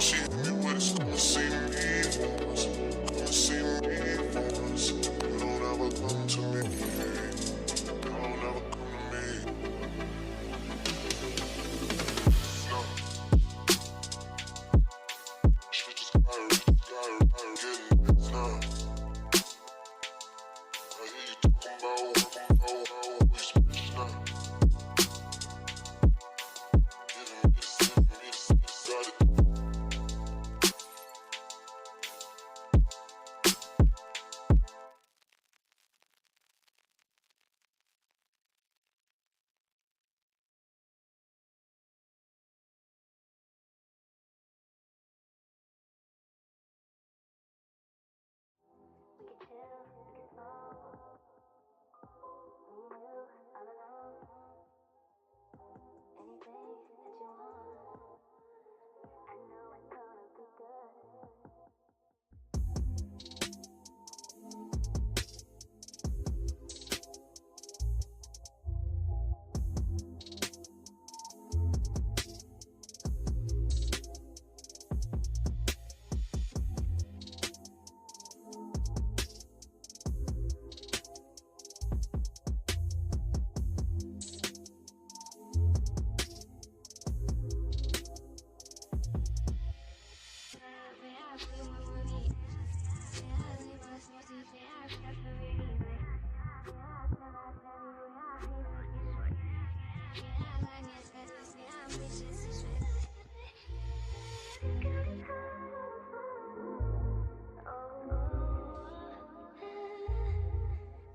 she hit me with it, come and see me once. Come and see me once. You don't ever come to me. You don't ever come to me. No. She just got getting it now. I hear you talking about these bitches now.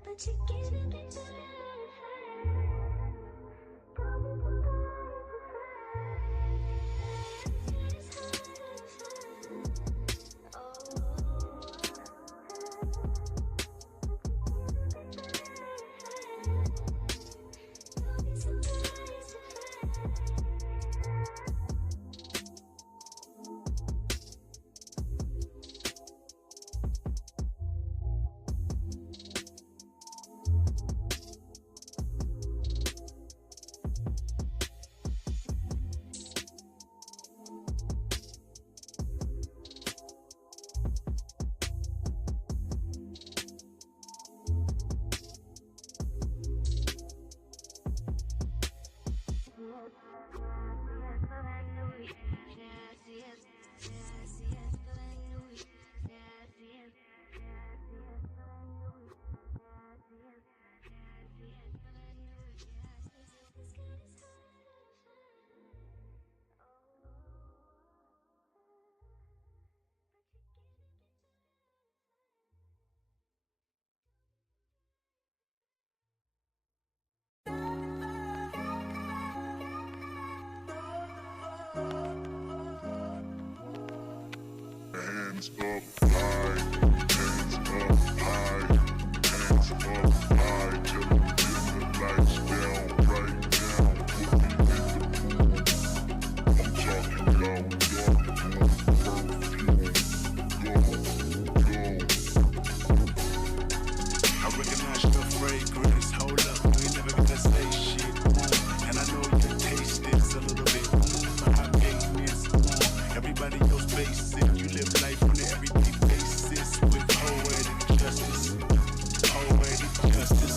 But you can't be hands up high, hands up high, hands up high, till you dim the lights down right now. Put me in the pool. I'm talking about dark blue perfume. Go. I recognize your fragrance. Hold up, you ain't never gonna say shit. And I know your taste is a little bit high maintenance. Everybody else basic. You live life on an everyday basis with poetic justice. Poetic justice.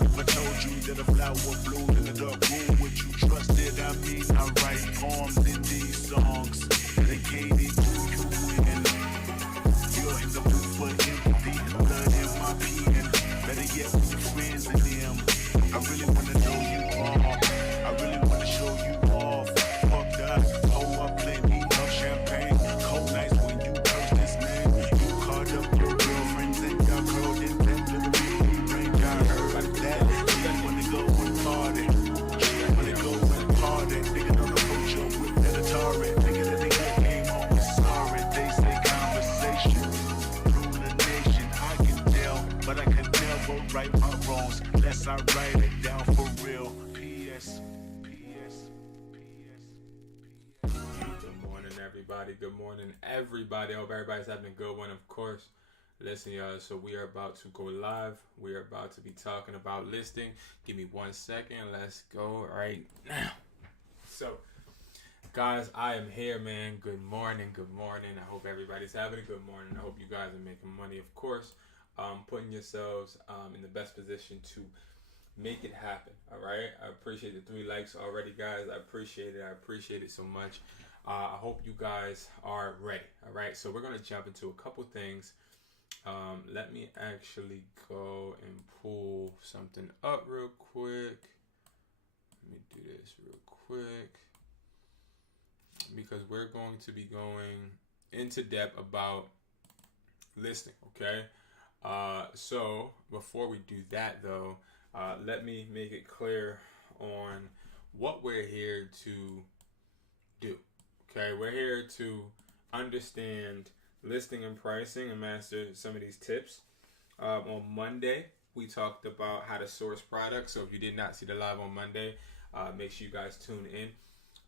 If I told you that a flower bloomed in a dark room, would you trust it? I mean, I write poems in these songs dedicated to you, and you're in the mood for empathy. Blood in my pen. Better yet, with your friends and them. I really wanna know you all. I really wanna show you off. Fuck that. Pour up plenty of champagne. Cold nights when you curse this name. You called up your girlfriends and y'all curled in that little bitty ring. I heard about that. She wanna go and party. She wanna go and party. Nigga don't approach her with that Atari. Nigga that nigga came home and sorry. They say conversation rule the nation. I can tell, but I can never right my wrongs unless I write it down for real. P.S. P.S. P.S. Good morning, everybody. Good morning, everybody. I hope everybody's having a good one, of course. Listen, y'all, so we are about to go live. We are about to be talking about listing. Give me 1 second. Let's go right now. So, Guys, I am here, man. Good morning. Good morning. I hope everybody's having a good morning. I hope you guys are making money, of course. Putting yourselves in the best position to make it happen. All right. I appreciate the 3 likes already, guys. I appreciate it. I appreciate it so much. I hope you guys are ready. All right. So we're going to jump into a couple things. Let me actually go and pull something up real quick. Let me do this real quick, because we're going to be going into depth about listing, okay? So before we do that, though, let me make it clear on what we're here to do, okay? We're here to understand listing and pricing and master some of these tips. On Monday, we talked about how to source products. So if you did not see the live on Monday, make sure you guys tune in.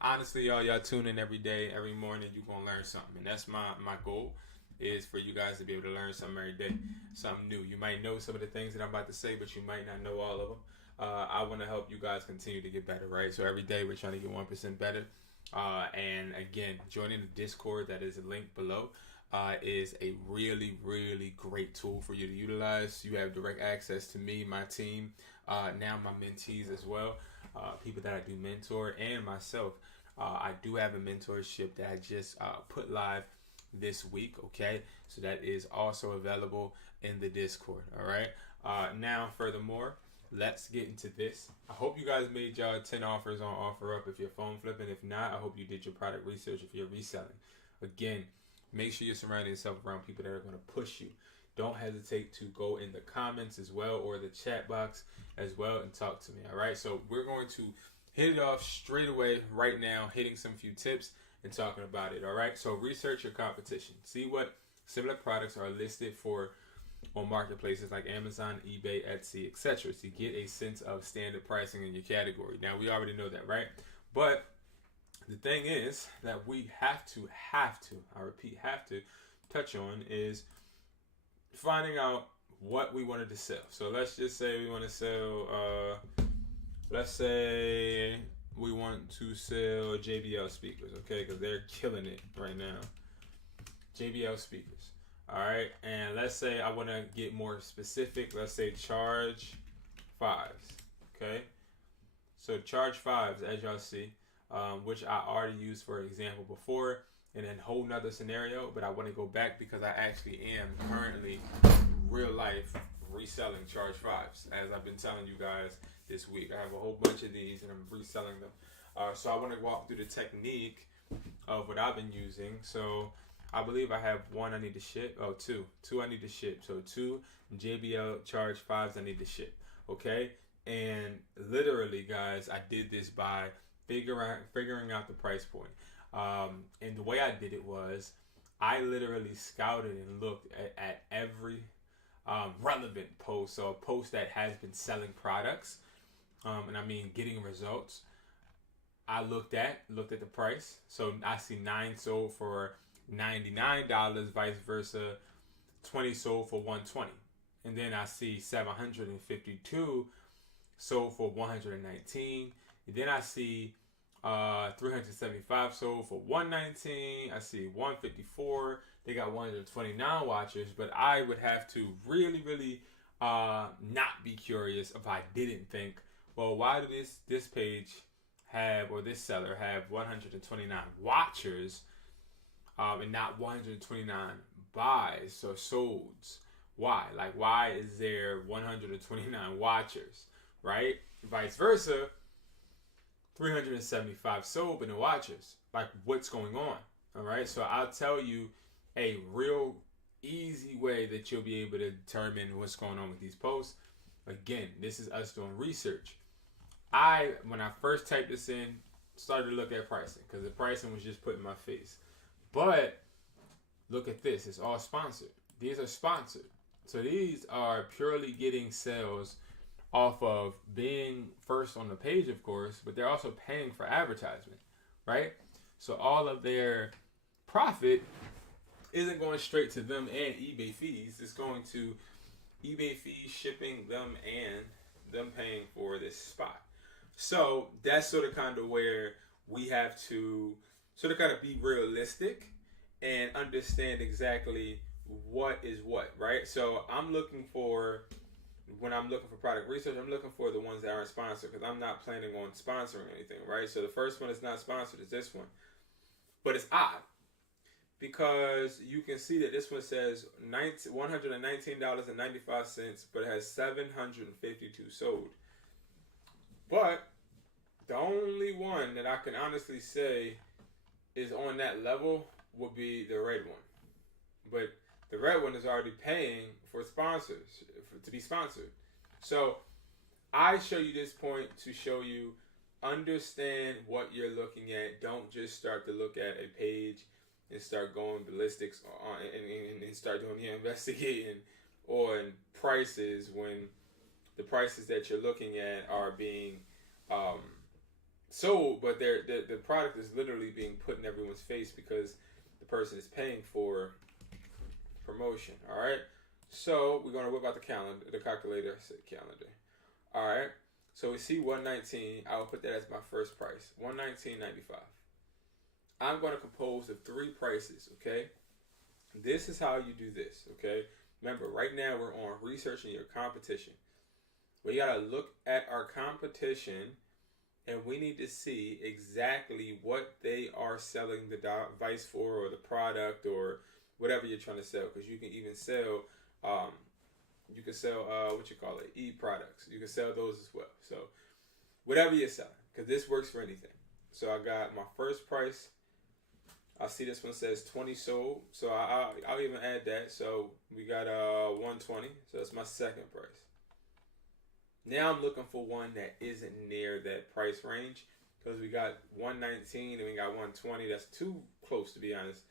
Honestly, y'all tune in every day, every morning. You're going to learn something. And that's my goal, is for you guys to be able to learn something every day, something new. You might know some of the things that I'm about to say, but you might not know all of them. I want to help you guys continue to get better, right? So every day we're trying to get 1% better. And again, joining the Discord, that is a link below, is a really, really great tool for you to utilize. You have direct access to me, my team, now my mentees as well, people that I do mentor, and myself. I do have a mentorship that I just put live this week, okay? So that is also available in the Discord, all right? Now, furthermore, let's get into this. I hope you guys made y'all 10 offers on OfferUp if you're phone flipping. If not, I hope you did your product research if you're reselling. Again, make sure you're surrounding yourself around people that are going to push you. Don't hesitate to go in the comments as well, or the chat box as well, and talk to me, all right? So we're going to hit it off straight away right now, hitting some few tips and talking about it, all right? So research your competition. See what similar products are listed for on marketplaces like Amazon, eBay, Etsy, etc. to get a sense of standard pricing in your category. Now, we already know that, right? But the thing is that we have to, I repeat, have to touch on is finding out what we wanted to sell. So let's just say we want to sell, let's say we want to sell JBL speakers, okay? Because they're killing it right now. JBL speakers, all right? And let's say I want to get more specific. Let's say charge 5s, okay? So charge 5s, as y'all see, which I already used for example before in a whole nother scenario, but I want to go back because I actually am currently real life reselling charge 5s, as I've been telling you guys this week. I have a whole bunch of these and I'm reselling them. So I want to walk through the technique of what I've been using. So I believe I have 1 I need to ship. Oh, 2 I need to ship. So 2 JBL charge 5s I need to ship, okay? And literally, guys, I did this by figuring out the price point. And the way I did it was I literally scouted and looked at every relevant post, so a post that has been selling products, and I mean getting results. I looked at the price. So I see 9 sold for $99, vice versa, 20 sold for $120, and then I see 752 sold for $119, and then I see 375 sold for $119. I see 154. They got 129 watchers, but I would have to really not be curious if I didn't think, well, why do this page have, or this seller have 129 watchers and not 129 buys or solds? Why? Like, why is there 129 watchers, right? Vice versa, 375 sold but no watchers. Like, what's going on? All right, so I'll tell you a real easy way that you'll be able to determine what's going on with these posts. Again, this is us doing research. When I first typed this in, started to look at pricing because the pricing was just put in my face. But look at this, it's all sponsored. These are sponsored. So these are purely getting sales off of being first on the page, of course, but they're also paying for advertisement, right? So all of their profit isn't going straight to them and eBay fees. It's going to eBay fees, shipping them, and them paying for this spot. So that's sort of kind of where we have to So they gotta be realistic and understand exactly what is what, right? So I'm looking for, when I'm looking for product research, I'm looking for the ones that aren't sponsored, because I'm not planning on sponsoring anything, right? So the first one is not sponsored, is this one. But it's odd, because you can see that this one says $119.95, but it has 752 sold. But the only one that I can honestly say is on that level would be the red one. But the red one is already paying for sponsors, to be sponsored. So I show you this point to show you, understand what you're looking at. Don't just start to look at a page and start going ballistics on and start doing your investigating on prices when the prices that you're looking at are being sold, but the product is literally being put in everyone's face because the person is paying for promotion. All right, so we're gonna whip out the calculator. I said calendar. All right, so we see 119. I will put that as my first price, 119.95. I'm going to compose of 3 prices, okay? This is how you do this, okay? Remember, right now we're on researching your competition. We got to look at our competition, and we need to see exactly what they are selling the device for, or the product, or whatever you're trying to sell, because you can even sell, e-products. You can sell those as well. So whatever you're selling, because this works for anything. So I got my first price. I see this one says 20 sold, so I'll even add that. So we got 120, so that's my second price. Now I'm looking for one that isn't near that price range, because we got 119 and we got 120. That's too close, to be honest.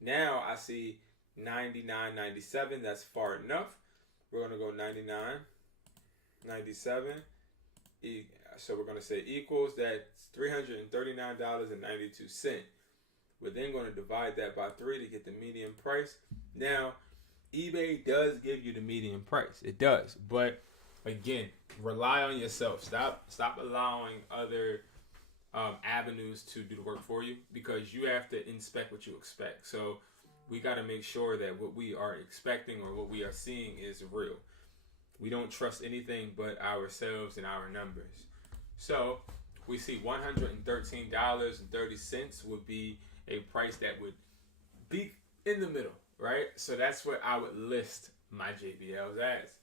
Now I see 99.97. That's far enough. We're gonna go 99.97. So we're gonna say equals, that's $339.92. We're then going to divide that by 3 to get the median price. Now, eBay does give you the median price. It does. But, again, rely on yourself. Stop allowing other avenues to do the work for you, because you have to inspect what you expect. So, we got to make sure that what we are expecting or what we are seeing is real. We don't trust anything but ourselves and our numbers. So, we see $113.30 would be a price that would be in the middle, right? So that's what I would list my JBLs as.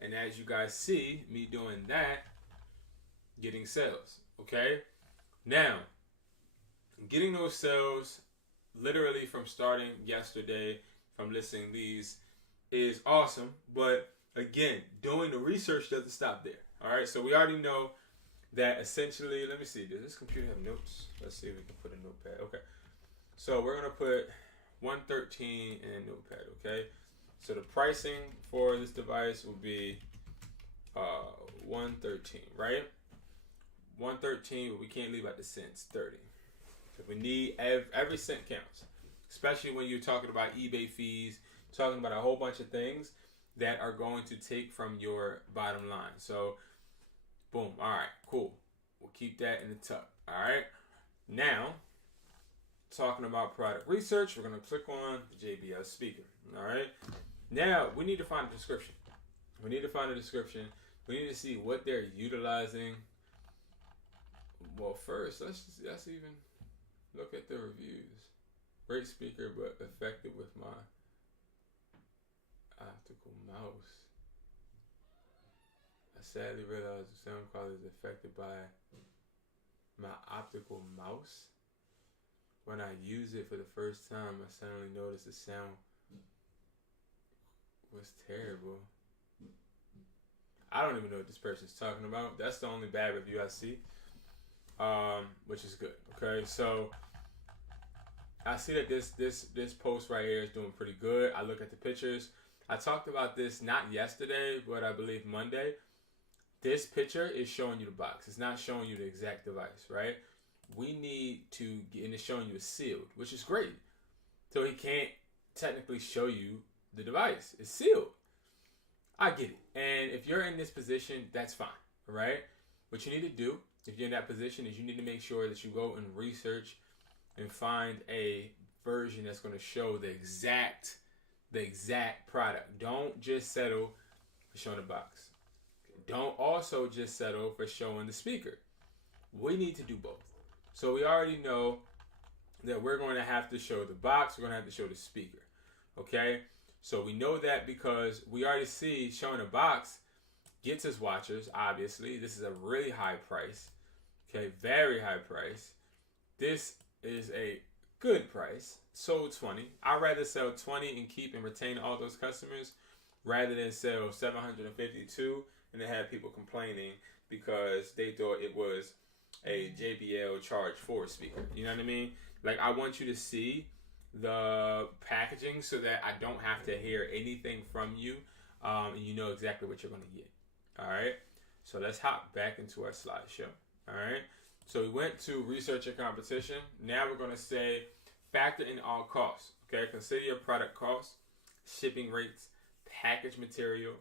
And as you guys see me doing that, getting sales, okay? Now, getting those sales literally from starting yesterday, from listing these, is awesome. But again, doing the research doesn't stop there, all right? So we already know that essentially, let me see, does this computer have notes? Let's see if we can put a notepad. Okay. So we're going to put 113 in a notepad, okay? So the pricing for this device will be 113, right? 113, but we can't leave out the cents, 30. So we need, every cent counts, especially when you're talking about eBay fees, talking about a whole bunch of things that are going to take from your bottom line. So, boom. All right, cool. We'll keep that in the tuck. All right. Now, talking about product research, we're going to click on the JBL speaker. All right. Now, we need to find a description. We need to find a description. We need to see what they're utilizing. Well, first, let's even look at the reviews. Great speaker, but effective with my optical mouse. I sadly realized the sound quality is affected by my optical mouse. When I use it for the first time, I suddenly noticed the sound was terrible. I don't even know what this person's talking about. That's the only bad review I see, which is good. Okay, so I see that this post right here is doing pretty good. I look at the pictures. I talked about this not yesterday, but I believe Monday. This picture is showing you the box. It's not showing you the exact device, right? We need to get, and it's showing you it's sealed, which is great. So he can't technically show you the device. It's sealed. I get it. And if you're in this position, that's fine, right? What you need to do, if you're in that position, is you need to make sure that you go and research and find a version that's going to show the exact product. Don't just settle for showing the box. Don't also just settle for showing the speaker. We need to do both. So we already know that we're going to have to show the box. We're going to have to show the speaker. Okay? So we know that because we already see showing a box gets us watchers, obviously. This is a really high price. Okay? Very high price. This is a good price. Sold 20. I'd rather sell 20 and keep and retain all those customers rather than sell 752 and then have people complaining because they thought it was a JBL Charge 4 speaker. You know what I mean? Like, I want you to see the packaging so that I don't have to hear anything from you, and you know exactly what you're going to get. All right? So let's hop back into our slideshow. All right? So we went to research and competition. Now we're going to say factor in all costs. Okay? Consider your product costs, shipping rates, package material,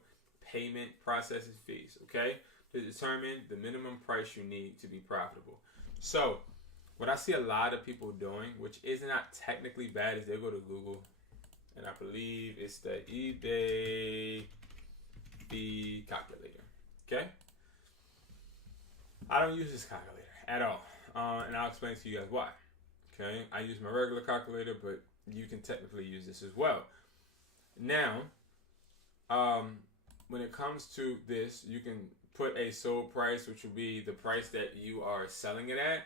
payment, processing fees. Okay? To determine the minimum price you need to be profitable. So what I see a lot of people doing, which is not technically bad, is they go to Google, and I believe it's the eBay fee calculator. Okay? I don't use this calculator at all, and I'll explain to you guys why. Okay? I use my regular calculator, but you can technically use this as well. Now, when it comes to this, you can put a sold price, which will be the price that you are selling it at,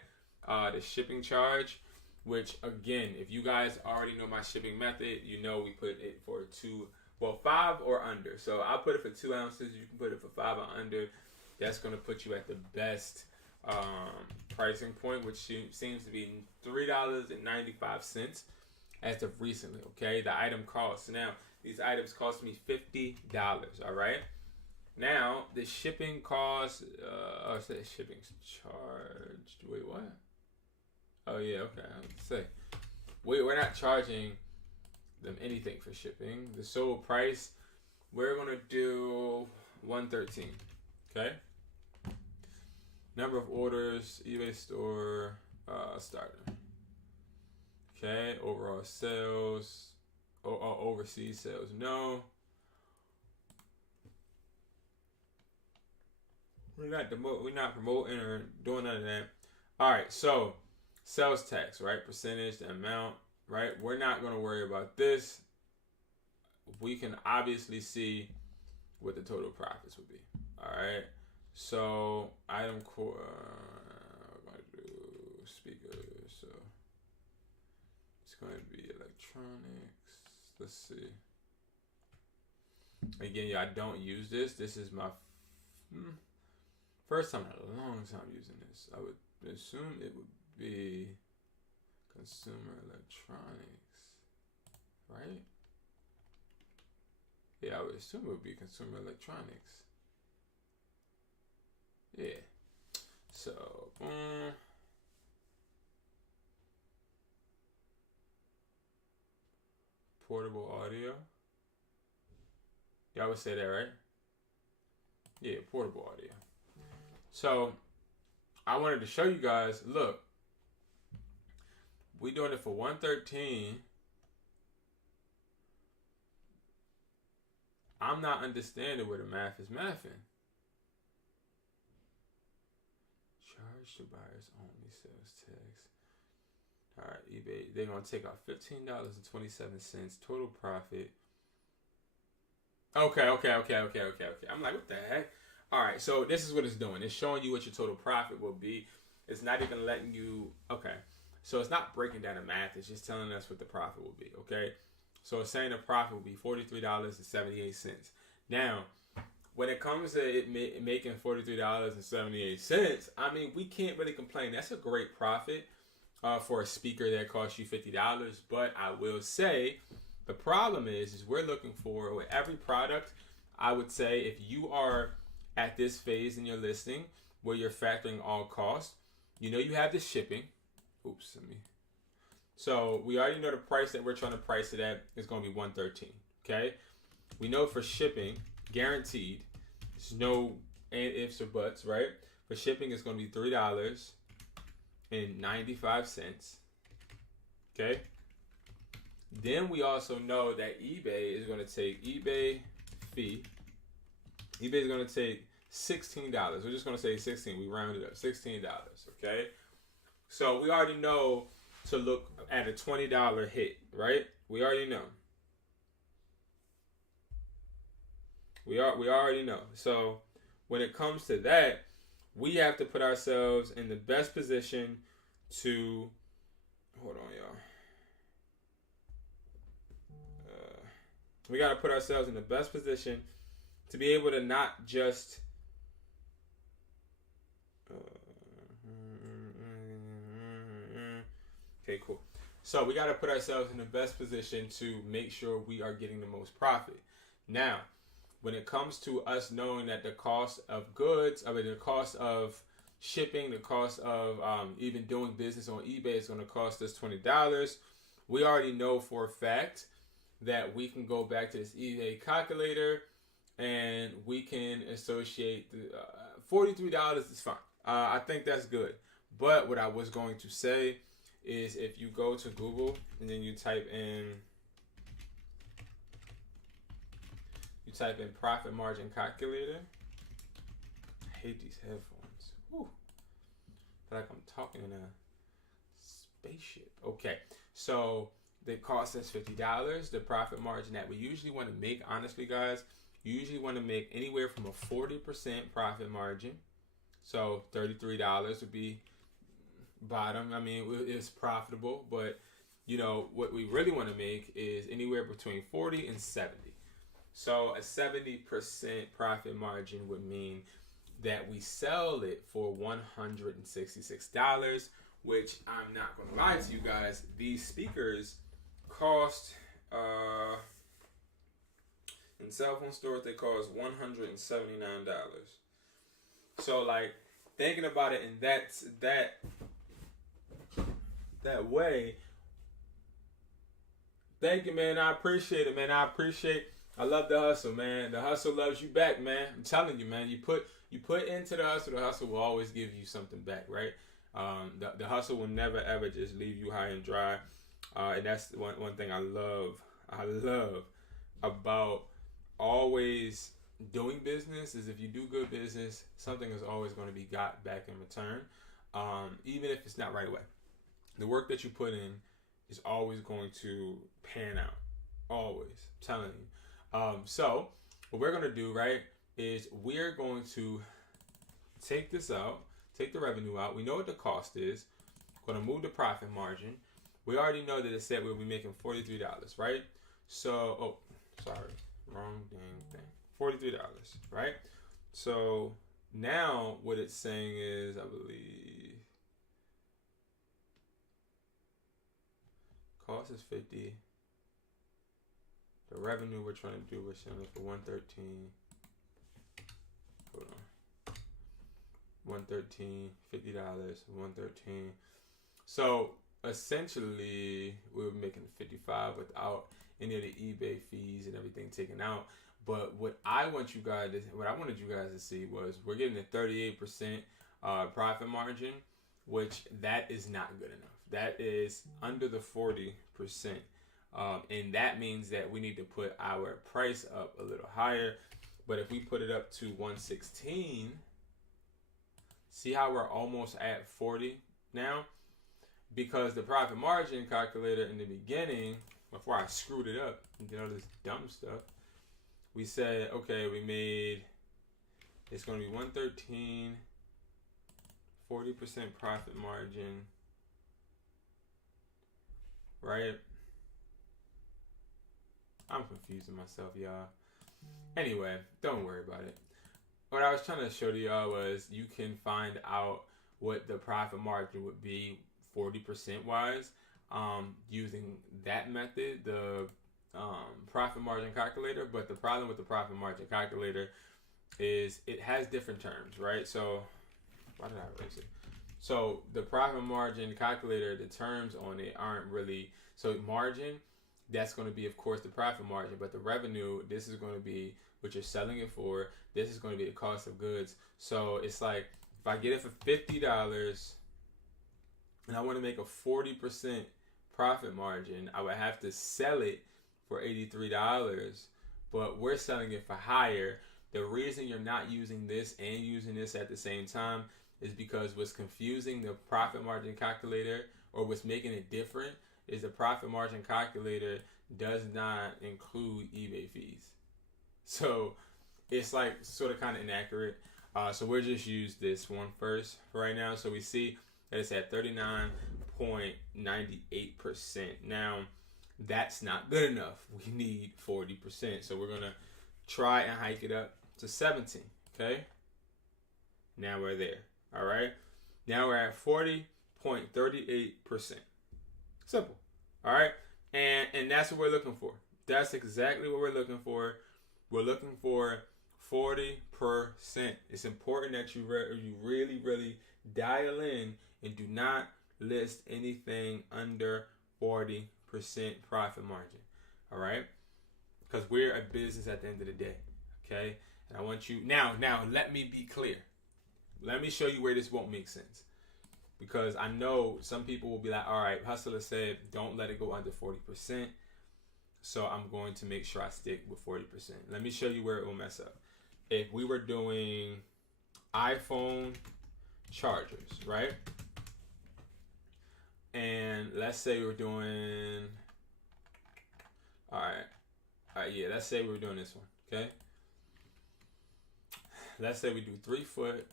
the shipping charge, which again, if you guys already know my shipping method, you know we put it for 5 or under. So I'll put it for 2 ounces. You can put it for 5 or under. That's going to put you at the best pricing point, which seems to be $3.95 as of recently. Okay, the item costs. Now, these items cost me $50. All right. Now, the shipping cost, shipping charged. Wait, what? Oh, yeah, okay. I was going to say. We're not charging them anything for shipping. The sold price, we're going to do $113. Okay? Number of orders, eBay store, starter. Okay, overall sales, overseas sales, no. We're not promoting or doing none of that. All right, so sales tax, right? Percentage, the amount, right? We're not going to worry about this. We can obviously see what the total profits would be. All right. So item core, we're going to do speakers. So it's going to be electronics. Let's see. Again, yeah, I don't use this. This is my first time in a long time using this. I would assume it would be consumer electronics, right? Yeah, I would assume it would be consumer electronics. Yeah. So, portable audio. Y'all would say that, right? Yeah, portable audio. So, I wanted to show you guys, look, we doing it for $113. I'm not understanding where the math is mathing. Charge to buyers only, sales tax. All right, eBay, they're going to take out $15.27 total profit. Okay. I'm like, what the heck? All right, so this is what it's doing. It's showing you what your total profit will be. It's not even letting you, okay. So it's not breaking down the math. It's just telling us what the profit will be, okay? So it's saying the profit will be $43.78. Now, when it comes to it making $43.78, I mean, we can't really complain. That's a great profit for a speaker that costs you $50. But I will say the problem is we're looking for, with every product, I would say if you are at this phase in your listing where you're factoring all costs, you know you have the shipping. Oops, So we already know the price that we're trying to price it at is going to be $113. Okay, we know for shipping, guaranteed. There's no ifs or buts, right? For shipping, it's going to be $3.95. Okay. Then we also know that eBay is going to take eBay fee. eBay is going to take $16. We're just going to say 16. We round it up. $16. Okay. So we already know to look at a $20 hit, right? We already know. We already know. So when it comes to that, we have to put ourselves in the best position to, hold on, y'all. We got to put ourselves in the best position to be able to not just okay, cool. So we got to put ourselves in the best position to make sure we are getting the most profit. Now, when it comes to us knowing that the cost of goods, the cost of shipping, the cost of even doing business on eBay is going to cost us $20, we already know for a fact that we can go back to this eBay calculator and we can associate the $43 is fine. I think that's good. But what I was going to say is if you go to Google and then you type in profit margin calculator. I hate these headphones. Whew. I feel like I'm talking in a spaceship. Okay, so the cost is $50. The profit margin that we usually want to make, honestly, guys, you usually want to make anywhere from a 40% profit margin. So $33 would be bottom. I mean, it's profitable, but you know what we really want to make is anywhere between 40 and 70. So a 70% profit margin would mean that we sell it for $166, which I'm not going to lie to you guys. These speakers cost, in cell phone stores, they cost $179. So like thinking about it in that way, thank you, man. I appreciate it, man. I love the hustle, man. The hustle loves you back, man. I'm telling you, man. You put into the hustle will always give you something back, right? The hustle will never ever just leave you high and dry, and that's one thing I love about always doing business is if you do good business, something is always going to be got back in return, even if it's not right away. The work that you put in is always going to pan out, always. I'm telling you. So what we're going to do, right, is we're going to take this out, take the revenue out. We know what the cost is. Going to move the profit margin. We already know that it said we'll be making $43, right? So, wrong dang thing. $43, right? So now what it's saying is, I believe, cost is 50. The revenue we're trying to do, we're selling for 113. Hold on. 113, $50, 113. So essentially we were making 55 without any of the eBay fees and everything taken out. But what I wanted you guys to see was we're getting a 38% profit margin, which that is not good enough. That is under the 40%. And that means that we need to put our price up a little higher. But if we put it up to 116, see how we're almost at 40 now? Because the profit margin calculator in the beginning, before I screwed it up and did all this dumb stuff, we said, okay, we made, it's going to be 113, 40% profit margin, right? I'm confusing myself, y'all. Anyway, don't worry about it. What I was trying to show to y'all was you can find out what the profit margin would be 40% wise using that method, the profit margin calculator. But the problem with the profit margin calculator is it has different terms, right? So why did I erase it? So the profit margin calculator, the terms on it aren't really, so margin, that's going to be, of course, the profit margin, but the revenue, this is going to be what you're selling it for. This is going to be the cost of goods. So it's like, if I get it for $50 and I want to make a 40% profit margin, I would have to sell it for $83, but we're selling it for higher. The reason you're not using this and using this at the same time is because what's confusing the profit margin calculator, or what's making it different, is the profit margin calculator does not include eBay fees. So it's like sort of kind of inaccurate. So we'll just use this one first for right now. So we see that it's at 39.98%. Now, that's not good enough. We need 40%. So we're going to try and hike it up to 17. Okay? Now we're there. All right? Now we're at 40.38%. Simple. All right? And that's what we're looking for. That's exactly what we're looking for. We're looking for 40%. It's important that you really dial in and do not list anything under 40% profit margin. All right? Because we're a business at the end of the day. Okay? And I want you now let me be clear. Let me show you where this won't make sense. Because I know some people will be like, all right, Hustler said don't let it go under 40%. So I'm going to make sure I stick with 40%. Let me show you where it will mess up. If we were doing iPhone chargers, right? And let's say we're doing, all right, yeah, let's say we're doing this one, okay? Let's say we do 3-foot,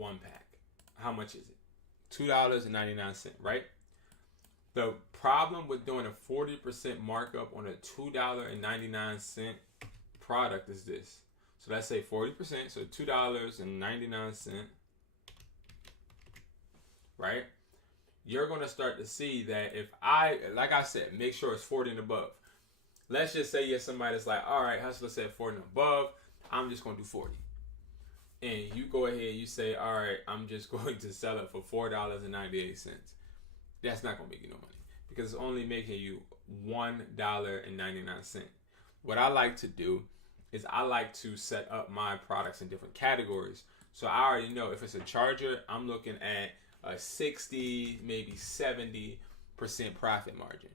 1-pack. How much is it? $2.99, right? The problem with doing a 40% markup on a $2.99 product is this. So let's say 40%, so $2.99, right? You're going to start to see that if like I said, make sure it's 40 and above. Let's just say you're somebody that's like, all right, Hustler said 40 and above, I'm just going to do 40. And you go ahead, you say, all right, I'm just going to sell it for $4.98. That's not going to make you no money because it's only making you $1.99. What I like to do is I like to set up my products in different categories. So I already know if it's a charger, I'm looking at a 60, maybe 70% profit margin.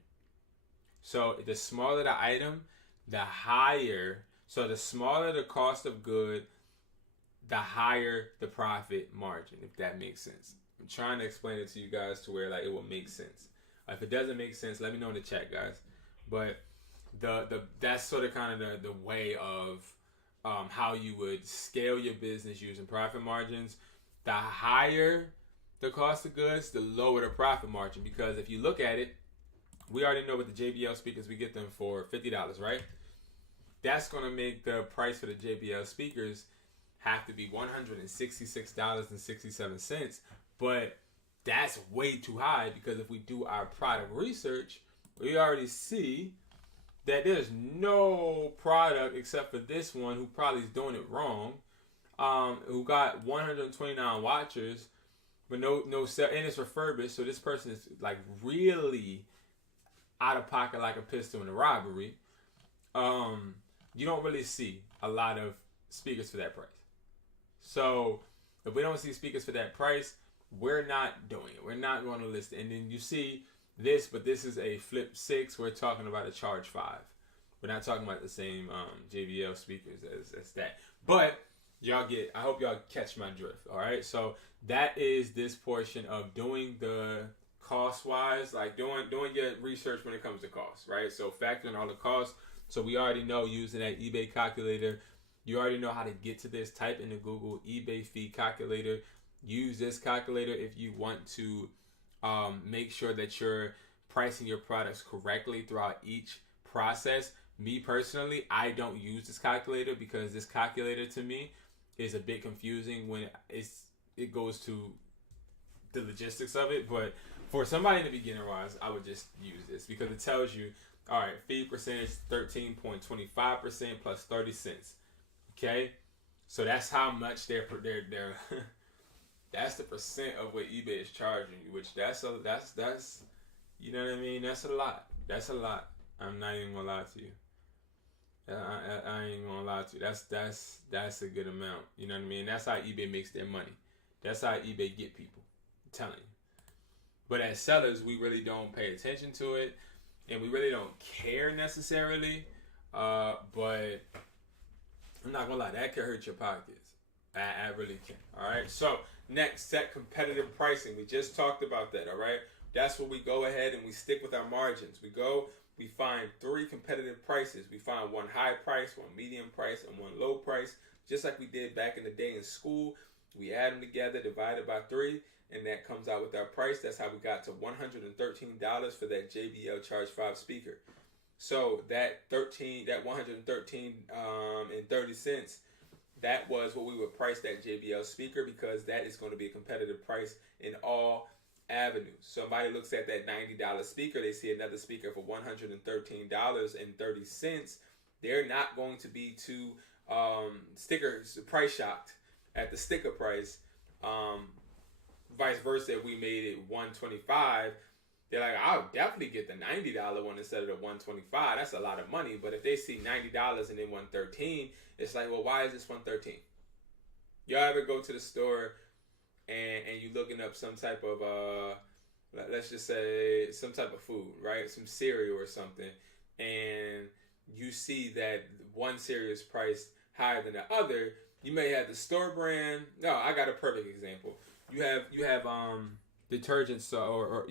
So the smaller the item, the higher. So the smaller the cost of good, the higher the profit margin, if that makes sense. I'm trying to explain it to you guys to where like it will make sense. If it doesn't make sense, let me know in the chat, guys. But that's sort of kind of the way of how you would scale your business using profit margins. The higher the cost of goods, the lower the profit margin. Because if you look at it, we already know with the JBL speakers, we get them for $50, right? That's going to make the price for the JBL speakers have to be $166.67. But that's way too high because if we do our product research, we already see that there's no product except for this one who probably is doing it wrong, who got 129 watchers, but no sell, and it's refurbished. So this person is like really out of pocket like a pistol in a robbery. You don't really see a lot of speakers for that price. So if we don't see speakers for that price, we're not doing it. We're not going to list it. And then you see this, but this is a Flip 6. We're talking about a Charge 5. We're not talking about the same JBL speakers as that. But y'all get, I hope y'all catch my drift. All right. So that is this portion of doing the cost-wise, like doing your research when it comes to cost, right? So factoring all the costs. So we already know using that eBay calculator. You already know how to get to this. Type into Google eBay fee calculator. Use this calculator if you want to make sure that you're pricing your products correctly throughout each process. Me personally, I don't use this calculator because this calculator to me is a bit confusing when it goes to the logistics of it. But for somebody in the beginner wise, I would just use this because it tells you, all right, fee percentage 13.25% plus 30 cents. Okay, so that's how much they're that's the percent of what eBay is charging you, which that's you know what I mean. That's a lot. That's a lot. I'm not even gonna lie to you. I ain't gonna lie to you. That's a good amount. You know what I mean? That's how eBay makes their money. That's how eBay get people. I'm telling you. But as sellers, we really don't pay attention to it, and we really don't care necessarily. But I'm not gonna lie, that could hurt your pockets. I really can. All right. So next, set competitive pricing. We just talked about that. All right. That's where we go ahead and we stick with our margins. We find 3 competitive prices. We find one high price, one medium price, and one low price, just like we did back in the day in school. We add them together, divide it by 3, and that comes out with our price. That's how we got to $113 for that JBL Charge 5 speaker. So that $113 and 30 cents, that was what we would price that JBL speaker, because that is going to be a competitive price in all avenues. Somebody looks at that $90 speaker, they see another speaker for $113.30. They're not going to be too price shocked at the sticker price. Vice versa, if we made it $125, they're like, I'll definitely get the $90 one instead of the $125. That's a lot of money. But if they see $90 and then $113, it's like, well, why is this $113? Y'all ever go to the store and you looking up some type of let's just say some type of food, right? Some cereal or something, and you see that one cereal is priced higher than the other. You may have the store brand. No, I got a perfect example. You have detergents,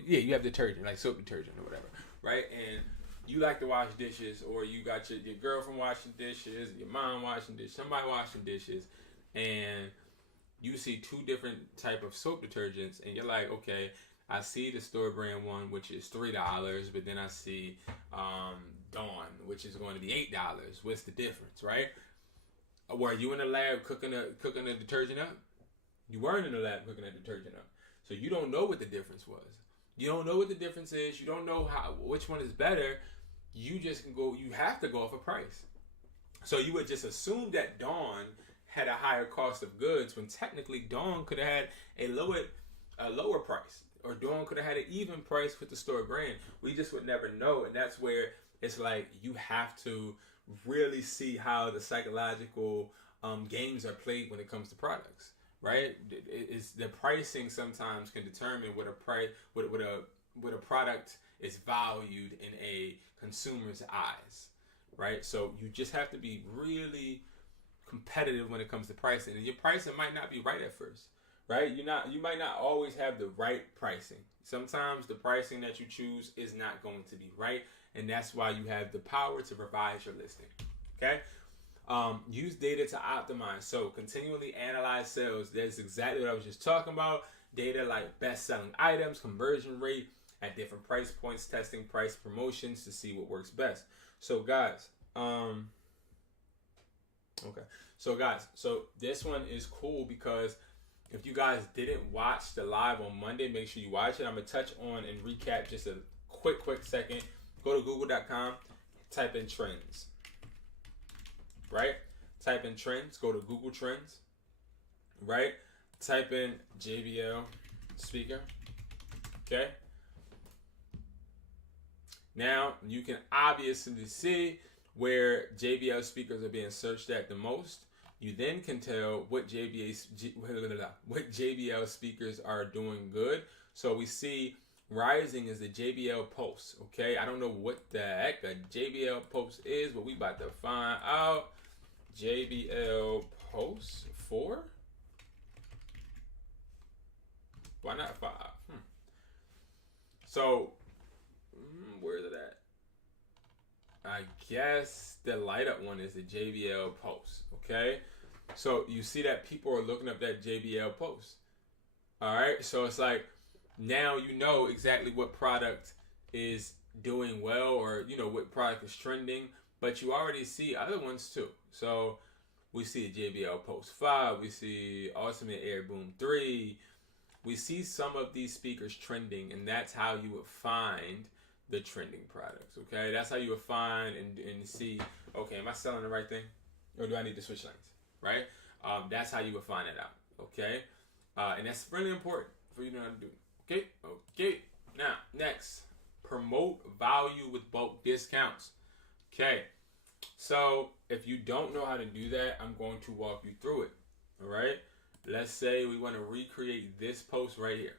you have detergent, like soap detergent or whatever, right? And you like to wash dishes, or you got your girlfriend washing dishes, your mom washing dishes, somebody washing dishes, and you see 2 different type of soap detergents, and you're like, okay, I see the store brand one, which is $3, but then I see Dawn, which is going to be $8. What's the difference, right? Were you in the lab cooking the detergent up? You weren't in the lab cooking that detergent up. So you don't know what the difference was. You don't know what the difference is. You don't know which one is better. You have to go off a price. So you would just assume that Dawn had a higher cost of goods, when technically Dawn could have had a lower price, or Dawn could have had an even price with the store brand. We just would never know. And that's where it's like, you have to really see how the psychological games are played when it comes to products, right? It's the pricing sometimes can determine what a product is valued in a consumer's eyes, right? So you just have to be really competitive when it comes to pricing, and your pricing might not be right at first, right? You might not always have the right pricing. Sometimes the pricing that you choose is not going to be right, and that's why you have the power to revise your listing. Okay. Use data to optimize. So continually analyze sales. That's exactly what I was just talking about. Data like best-selling items, conversion rate at different price points, testing price promotions to see what works best. So guys, so this one is cool, because if you guys didn't watch the live on Monday, make sure you watch it. I'm going to touch on and recap just a quick second. Go to google.com, type in trends, right? Type in trends, go to Google Trends, right? Type in JBL speaker, okay? Now, you can obviously see where JBL speakers are being searched at the most. You then can tell what JBL speakers are doing good. So we see rising is the JBL Pulse. Okay, I don't know what the heck a JBL Pulse is, but we about to find out. JBL Pulse 4. Why not 5? So where is it at? I guess the light up one is the JBL Pulse. Okay, so you see that people are looking up that JBL Pulse. All right, so it's like, now you know exactly what product is doing well, or you know what product is trending, but you already see other ones too. So we see a JBL Pulse 5, we see Ultimate Air Boom 3, we see some of these speakers trending, and that's how you would find the trending products. Okay, that's how you would find and see, okay, am I selling the right thing, or do I need to switch lanes, right? That's how you would find it out. Okay, and that's really important for you to know how to do. Okay. Now, next, promote value with bulk discounts. Okay, so if you don't know how to do that, I'm going to walk you through it. All right, let's say we want to recreate this post right here.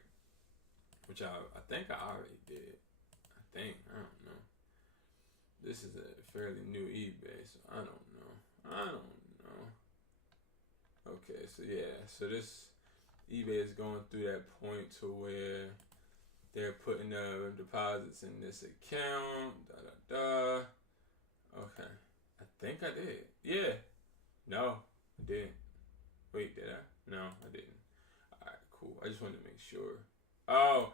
which I think I already did. I don't know. This is a fairly new eBay, so I don't know. Okay, so yeah, so this eBay is going through that point to where they're putting the deposits in this account. Okay, I think I did. Yeah. No, I didn't. Wait, did I? No, I didn't. Alright, cool. I just wanted to make sure. Oh,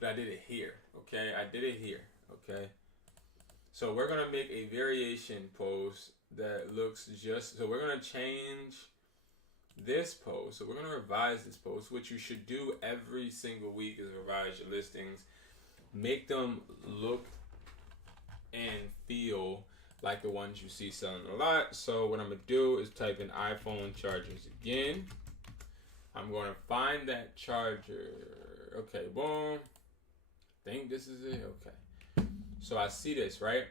but I did it here. Okay, I did it here. Okay. So we're going to make a variation post that looks just... So we're going to change this post. So we're going to revise this post, which you should do every single week is revise your listings. Make them look and feel like the ones you see selling a lot. So what I'm going to do is type in iPhone chargers again. I'm going to find that charger. Okay, boom. I think this is it. Okay. So I see this, right?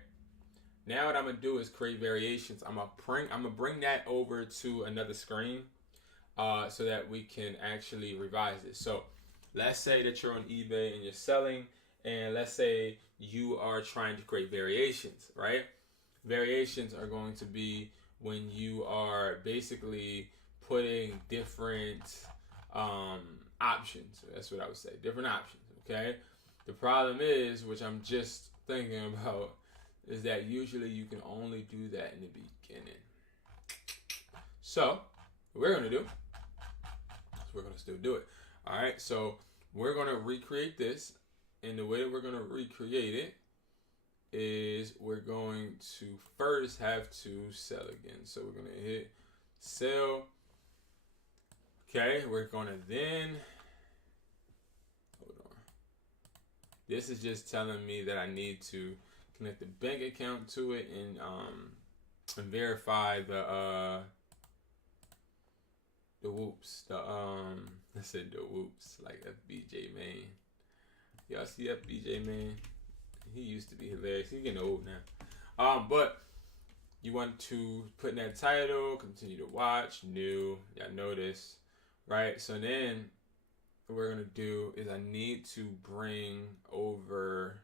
Now what I'm going to do is create variations. I'm going to bring that over to another screen so that we can actually revise this. So let's say that you're on eBay and you're selling, and let's say you are trying to create variations, right? Variations are going to be when you are basically putting different options. That's what I would say. Different options, okay? The problem is, which I'm just thinking about, is that usually you can only do that in the beginning. So, what we're going to do is we're going to still do it. All right, so we're going to recreate this. And the way that we're going to recreate it is we're going to first have to sell again. So we're going to hit sell. Okay, we're going to then, hold on. This is just telling me that I need to connect the bank account to it and verify the whoops. I said the whoops, like FBJ man. Y'all see FBJ man? He used to be hilarious. He's getting old now. But you want to put in that title, continue to watch, new. Y'all know this, right? So then what we're gonna do is I need to bring over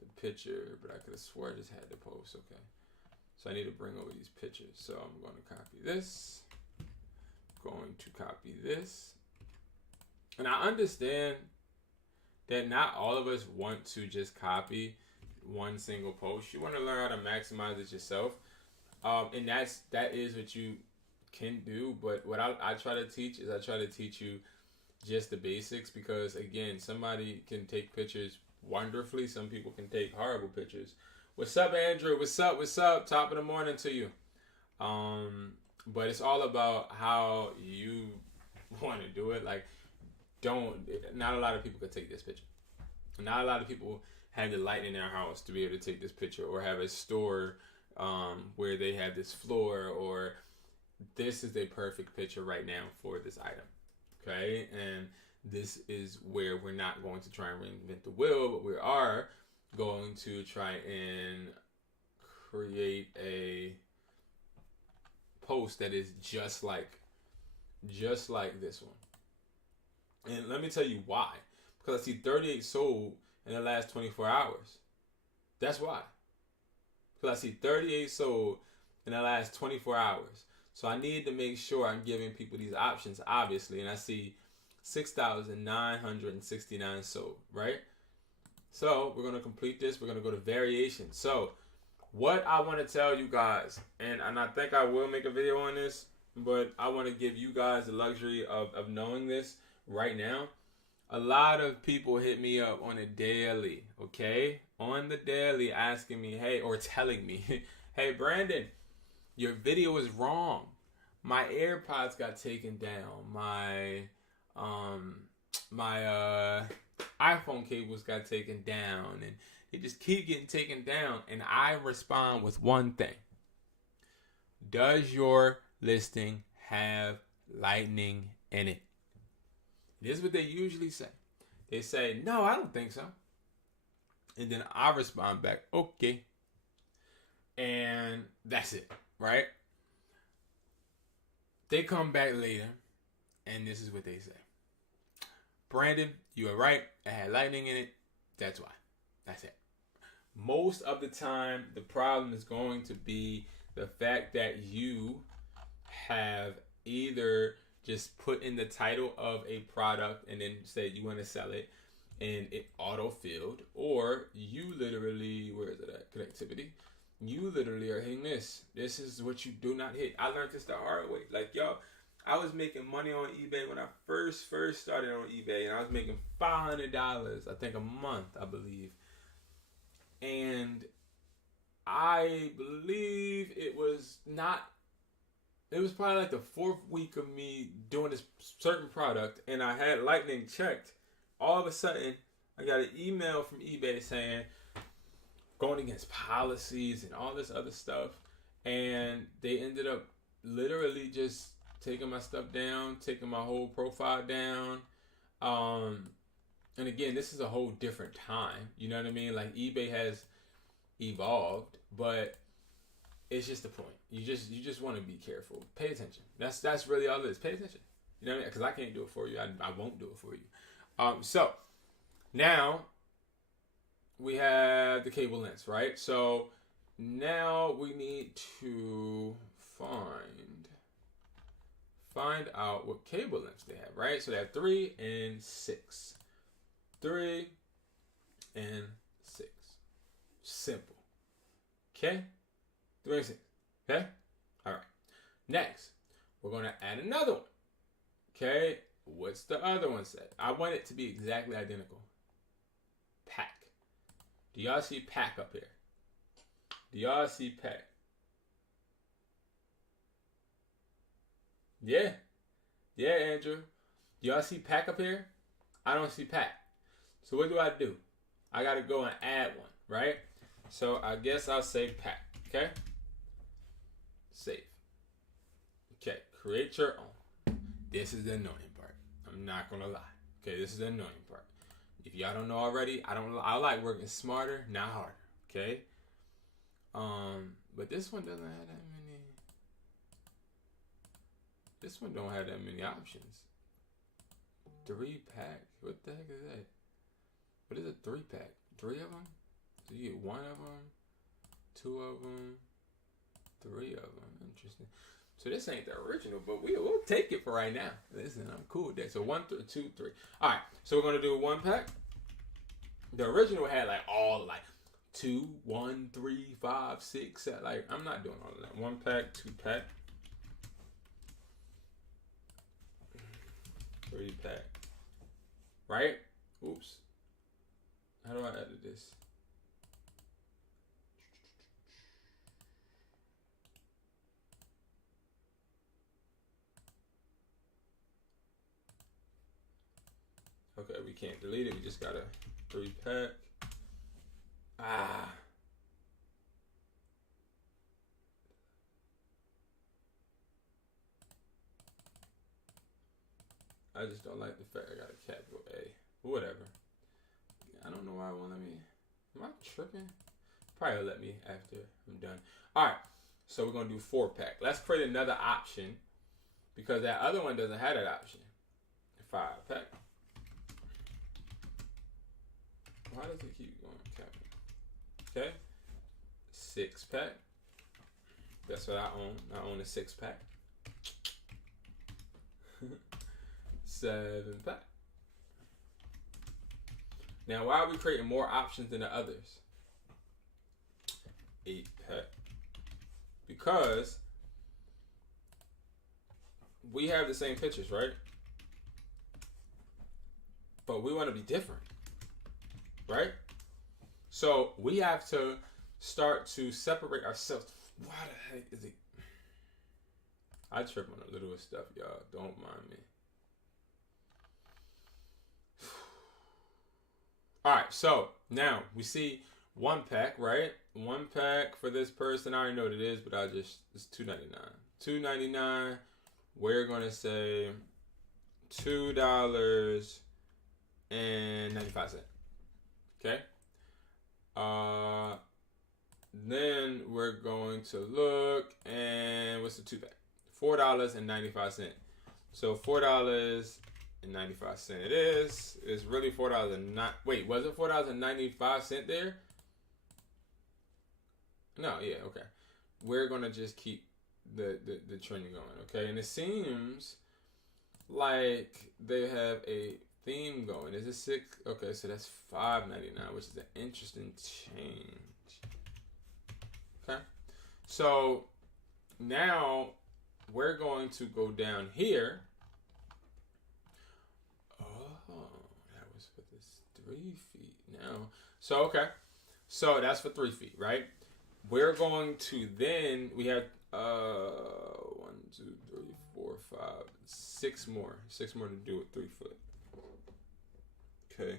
the picture, but I could have swore I just had the post. Okay. So I need to bring over these pictures. So I'm going to copy this. Going to copy this. And I understand that not all of us want to just copy one single post. You want to learn how to maximize it yourself. And that is what you can do. But what I try to teach is I try to teach you just the basics, because again, somebody can take pictures wonderfully. Some people can take horrible pictures. What's up, Andrew? What's up? What's up? Top of the morning to you. But it's all about how you want to do it. Like, not a lot of people could take this picture. Not a lot of people have the light in their house to be able to take this picture, or have a store where they have this floor, or this is the perfect picture right now for this item. Okay, and this is where we're not going to try and reinvent the wheel, but we are going to try and create a post that is just like this one. And let me tell you why. Because I see 38 sold in the last 24 hours. That's why. Because I see 38 sold in the last 24 hours. So I need to make sure I'm giving people these options, obviously. And I see 6,969 sold, right? So we're going to complete this. We're going to go to variation. So what I want to tell you guys, and I think I will make a video on this, but I want to give you guys the luxury of knowing this right now. A lot of people hit me up on a daily, okay? On the daily, asking me, hey, or telling me, hey, Brandon, your video is wrong. My AirPods got taken down. My iPhone cables got taken down, and they just keep getting taken down. And I respond with one thing. Does your listing have lightning in it? This is what they usually say. They say, no, I don't think so. And then I respond back, okay. And that's it, right? They come back later, and this is what they say. Brandon, you are right. It had lightning in it. That's why. That's it. Most of the time, the problem is going to be the fact that you have either just put in the title of a product and then say you want to sell it and it auto-filled, or you literally, where is it at? Connectivity. You literally are hitting this. This is what you do not hit. I learned this the hard way. Like, yo, I was making money on eBay when I first started on eBay, and I was making $500, I think, a month, I believe. And I believe it was probably like the 4th week of me doing this certain product, and I had lightning checked. All of a sudden, I got an email from eBay saying, going against policies and all this other stuff. And they ended up literally just taking my stuff down, taking my whole profile down. And again, this is a whole different time. You know what I mean? Like, eBay has evolved, but it's just the point. You just want to be careful. Pay attention. That's really all it is. Pay attention. You know what I mean? Because I can't do it for you. I won't do it for you. So now we have the cable lengths, right? So now we need to find out what cable lengths they have, right? So they have 3 and 6. 3 and 6. Simple. Okay? 3 and 6. Okay? All right. Next, we're going to add another one. Okay? What's the other one say? I want it to be exactly identical. Pack. Do y'all see pack up here? Do y'all see pack? Yeah. Yeah, Andrew. Do y'all see pack up here? I don't see pack. So what do? I got to go and add one, right? So I guess I'll say pack. Okay? Save. Okay. Create your own. This is the annoying part. I'm not going to lie. Okay, this is the annoying part. If y'all don't know already, I like working smarter, not harder. Okay? But this one doesn't have that many. This one don't have that many options. 3-pack. What the heck is that? What is a 3-pack? 3 of them? So you get 1 of them, 2 of them, 3 of them. Interesting. So this ain't the original, but we'll take it for right now. Listen, I'm cool with that. So 1, 2, 3. All right. So we're gonna do 1-pack. The original had like all like 2, 1, 3, 5, 6. 7. Like, I'm not doing all of that. 1-pack, 2-pack, 3-pack. Right? Oops. How do I edit this? Okay, we can't delete it. We just got a 3-pack. I just don't like the fact I got a capital A. Whatever. I don't know why it won't let me. Am I tripping? Probably will let me after I'm done. All right. So we're going to do 4-pack. Let's create another option because that other one doesn't have that option. 5-pack. Why does it keep going capital? Okay. 6-pack. That's what I own. I own a 6-pack. 7-pack. Now, why are we creating more options than the others? 8-pack. Because we have the same pictures, right? But we want to be different, right? So we have to start to separate ourselves. Why the heck is it? I trip on the littlest stuff, y'all. Don't mind me. All right, so now we see 1-pack, right? 1-pack for this person. I already know what it is, but it's $2.99. $2.99. We're gonna say $2.95. Okay. Then we're going to look, and what's the 2-pack? $4.95. So $4 $4.95 it is. It's really $4.09. Wait, was it $4.95 there? No, yeah, okay. We're gonna just keep the trending going, okay? And it seems like they have a theme going. Is it 6? Okay, so that's $5.99, which is an interesting change. Okay, so now we're going to go down here. Oh, that was for this 3 feet now. So okay, so that's for 3 feet, right? We're going to then we have 1, 2, 3, 4, 5, 6 more. 6 more to do with 3 foot. Okay.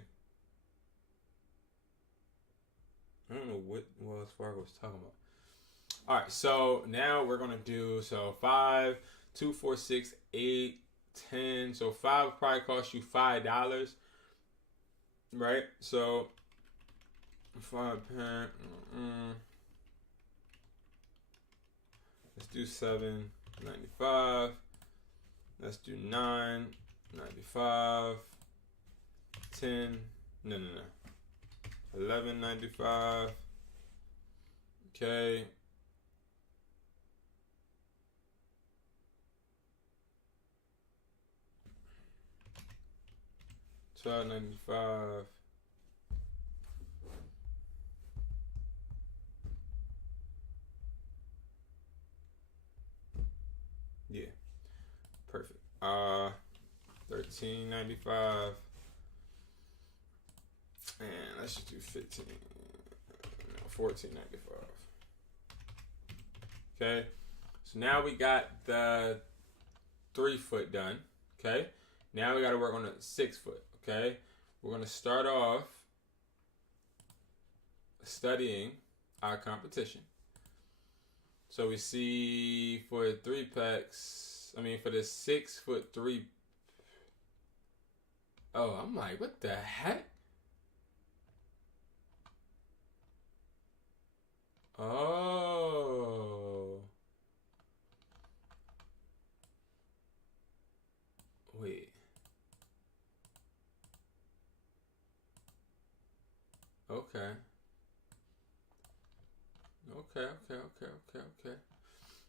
I don't know what Wells Fargo was talking about. All right, so now we're gonna do 5, 2, 4, 6, 8, 10. So 5 will probably cost you $5, right? So 5 pen. Let's do $7.95. Let's do $9.95. 10. No. $11.95. Okay. $12.95. Yeah. Perfect. $13.95. And let's just do 15. No, $14.95. Okay. So now we got the 3 foot done. Okay. Now we got to work on the 6 foot. Okay. We're going to start off studying our competition. So we see for 3 packs, for the 6 foot 3. Oh, I'm like, what the heck? Oh. Wait. Okay. Okay.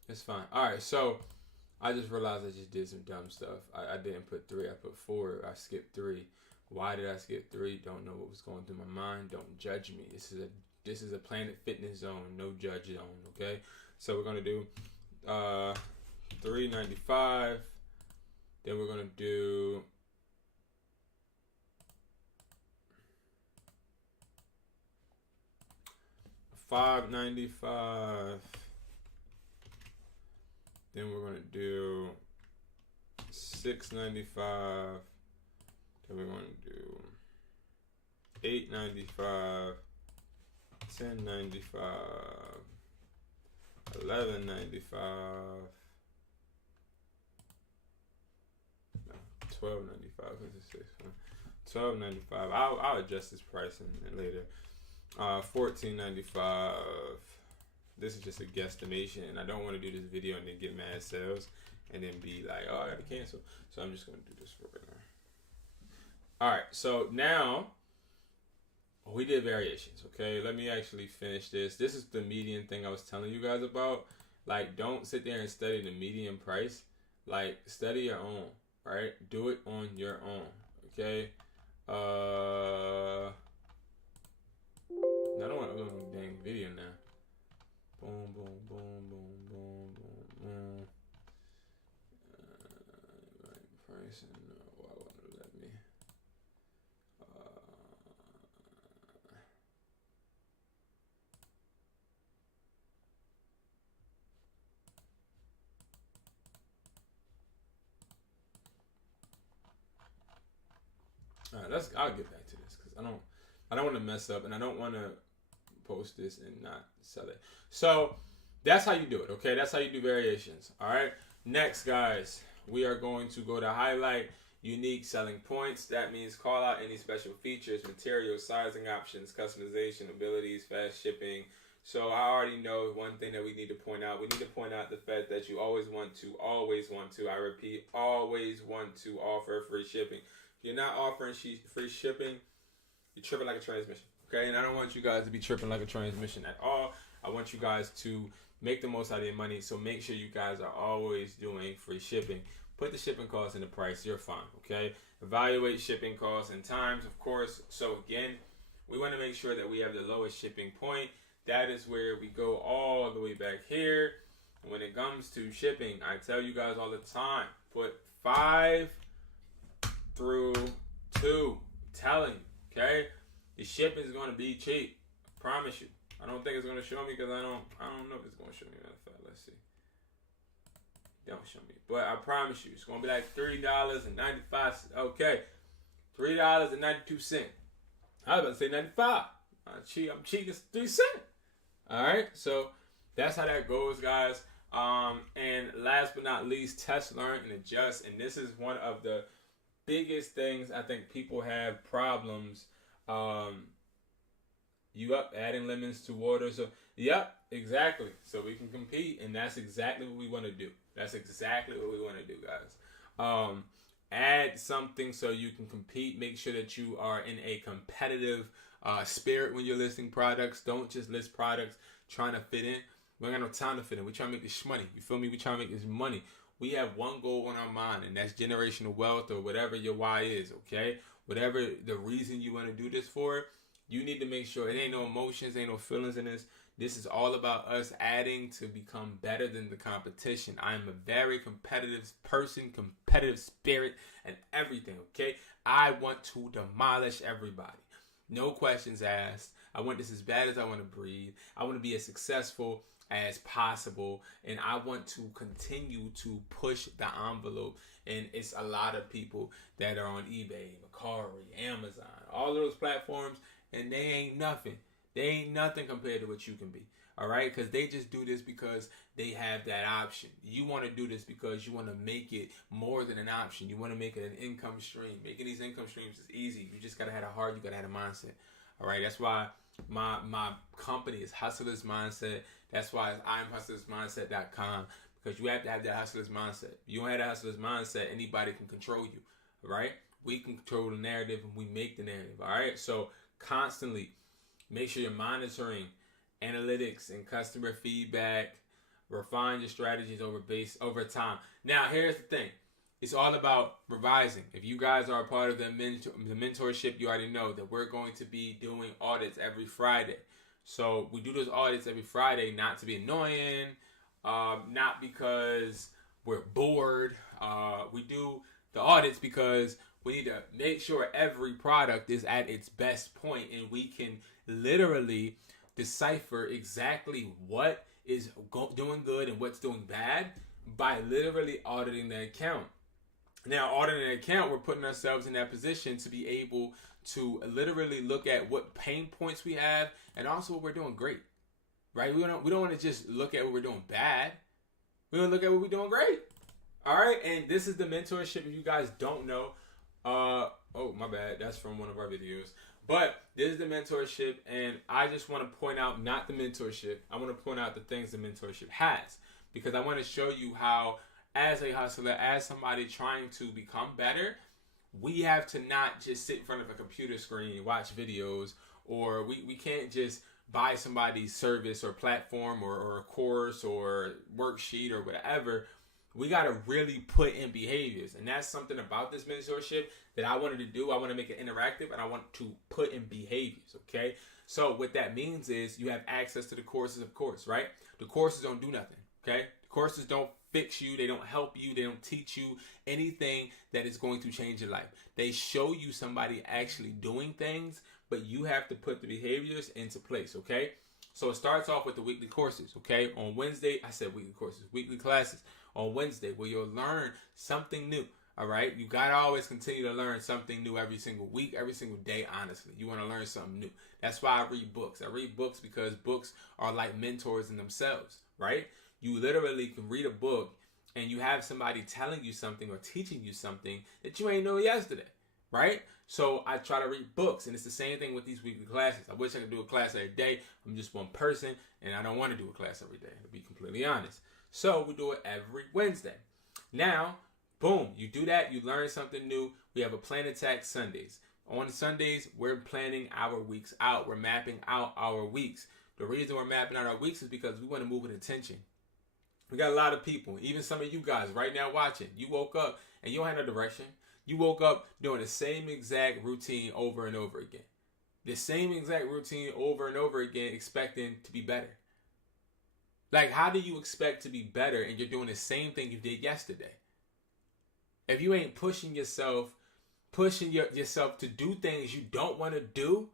It's fine. Alright, so I just realized I just did some dumb stuff. I didn't put 3, I put 4. I skipped 3. Why did I skip 3? Don't know what was going through my mind. Don't judge me. This is a Planet Fitness zone, no judge zone, okay? So we're gonna do $3.95. Then we're gonna do $5.95. Then we're gonna do $6.95. Then we're gonna do $8.95. $10.95. $11.95. No, $12.95. $12.95. I'll adjust this price in later. $14.95. This is just a guesstimation, and I don't want to do this video and then get mad sales and then be like, oh, I gotta cancel. So I'm just gonna do this for right now. All right, so now we did variations. Okay, let me actually finish this. This is the median thing I was telling you guys about. Like, don't sit there and study the median price. Like, study your own, right? Do it on your own. Okay. I don't want to upload a dang video now. Boom. Pricing. Why won't it let me? All right, I'll get back to this because I don't want to mess up, and I don't want to post this and not sell it. So that's how you do it, okay? That's how you do variations. All right. Next, guys, we are going to go to highlight unique selling points. That means call out any special features, materials, sizing options, customization, abilities, fast shipping, So I already know one thing that we need to point out. We need to point out the fact that you always want to, I repeat, always want to offer free shipping. If you're not offering free shipping, you're tripping like a transmission, okay? And I don't want you guys to be tripping like a transmission at all. I want you guys to make the most out of your money, so make sure you guys are always doing free shipping. Put the shipping costs in the price, you're fine, okay? Evaluate shipping costs and times, of course. So again, we want to make sure that we have the lowest shipping point. That is where we go all the way back here. And when it comes to shipping, I tell you guys all the time, put 5 through 2. I'm telling you, okay? The shipping is going to be cheap. I promise you. I don't think it's going to show me because I don't know if it's going to show me. Matter of fact, let's see. Don't show me. But I promise you, it's going to be like $3.95. Okay. $3.92. I was about to say 95. I'm cheap as 3 cents. All right. So that's how that goes, guys. And last but not least, test, learn, and adjust. And this is one of the biggest things I think people have problems. Adding lemons to water. So, yep, exactly. So we can compete, and that's exactly what we want to do. That's exactly what we want to do, guys. Add something so you can compete. Make sure that you are in a competitive spirit when you're listing products. Don't just list products trying to fit in. We ain't got no time to fit in. We're trying to make this money. You feel me? We're trying to make this money. We have one goal on our mind, and that's generational wealth, or whatever your why is, okay? Whatever the reason you want to do this for, you need to make sure it ain't no emotions, ain't no feelings in this. This is all about us adding to become better than the competition. I am a very competitive person, competitive spirit, and everything, okay? I want to demolish everybody. No questions asked. I want this as bad as I want to breathe. I want to be as successful as possible, and I want to continue to push the envelope. And it's a lot of people that are on eBay, MERCARI, Amazon, all of those platforms, and they ain't nothing. They ain't nothing compared to what you can be. All right? Because they just do this because they have that option. You want to do this because you want to make it more than an option. You want to make it an income stream. Making these income streams is easy. You just got to have a heart. You got to have a mindset. All right? That's why my company is Hustlers Mindset. That's why I'm hustlersmindset.com, because you have to have that hustler's mindset. If you don't have that hustler's mindset, anybody can control you. All right? We can control the narrative, and we make the narrative. All right? So constantly make sure you're monitoring analytics and customer feedback. Refine your strategies over time. Now, here's the thing. It's all about revising. If you guys are a part of the mentorship, you already know that we're going to be doing audits every Friday. So we do those audits every Friday, not to be annoying, not because we're bored. We do the audits because we need to make sure every product is at its best point, and we can literally decipher exactly what is doing good and what's doing bad by literally auditing the account. Now, auditing an account, we're putting ourselves in that position to be able to literally look at what pain points we have and also what we're doing great, right? We don't want to just look at what we're doing bad. We want to look at what we're doing great. All right, and this is the mentorship. If you guys don't know, oh, my bad. That's from one of our videos. But this is the mentorship, and I just want to point out not the mentorship. I want to point out the things the mentorship has, because I want to show you how, as a hustler, as somebody trying to become better, we have to not just sit in front of a computer screen, watch videos, or we can't just buy somebody's service or platform or a course or worksheet or whatever. We got to really put in behaviors. And that's something about this mentorship that I wanted to do. I want to make it interactive, and I want to put in behaviors, okay? So what that means is you have access to the courses, of course, right? The courses don't do nothing, okay? The courses don't fix you. They don't help you. They don't teach you anything that is going to change your life. They show you somebody actually doing things, but you have to put the behaviors into place, okay? So it starts off with the weekly courses, okay? On Wednesday, I said weekly courses, weekly classes. On Wednesday, where you'll learn something new, all right? You got to always continue to learn something new every single week, every single day, honestly. You want to learn something new. That's why I read books. I read books because books are like mentors in themselves, right? You literally can read a book and you have somebody telling you something or teaching you something that you ain't know yesterday. right? So I try to read books, and it's the same thing with these weekly classes. I wish I could do a class every day. I'm just one person, and I don't want to do a class every day, to be completely honest. So we do it every Wednesday. Now, boom, you do that, you learn something new. We have a Plan Attack Sundays. On Sundays, we're planning our weeks out. We're mapping out our weeks. The reason we're mapping out our weeks is because we want to move with intention. We got a lot of people, even some of you guys right now watching. You woke up and you don't have no direction. You woke up doing the same exact routine over and over again. The same exact routine over and over again, expecting to be better. Like, how do you expect to be better and you're doing the same thing you did yesterday? If you ain't pushing yourself to do things you don't want to do,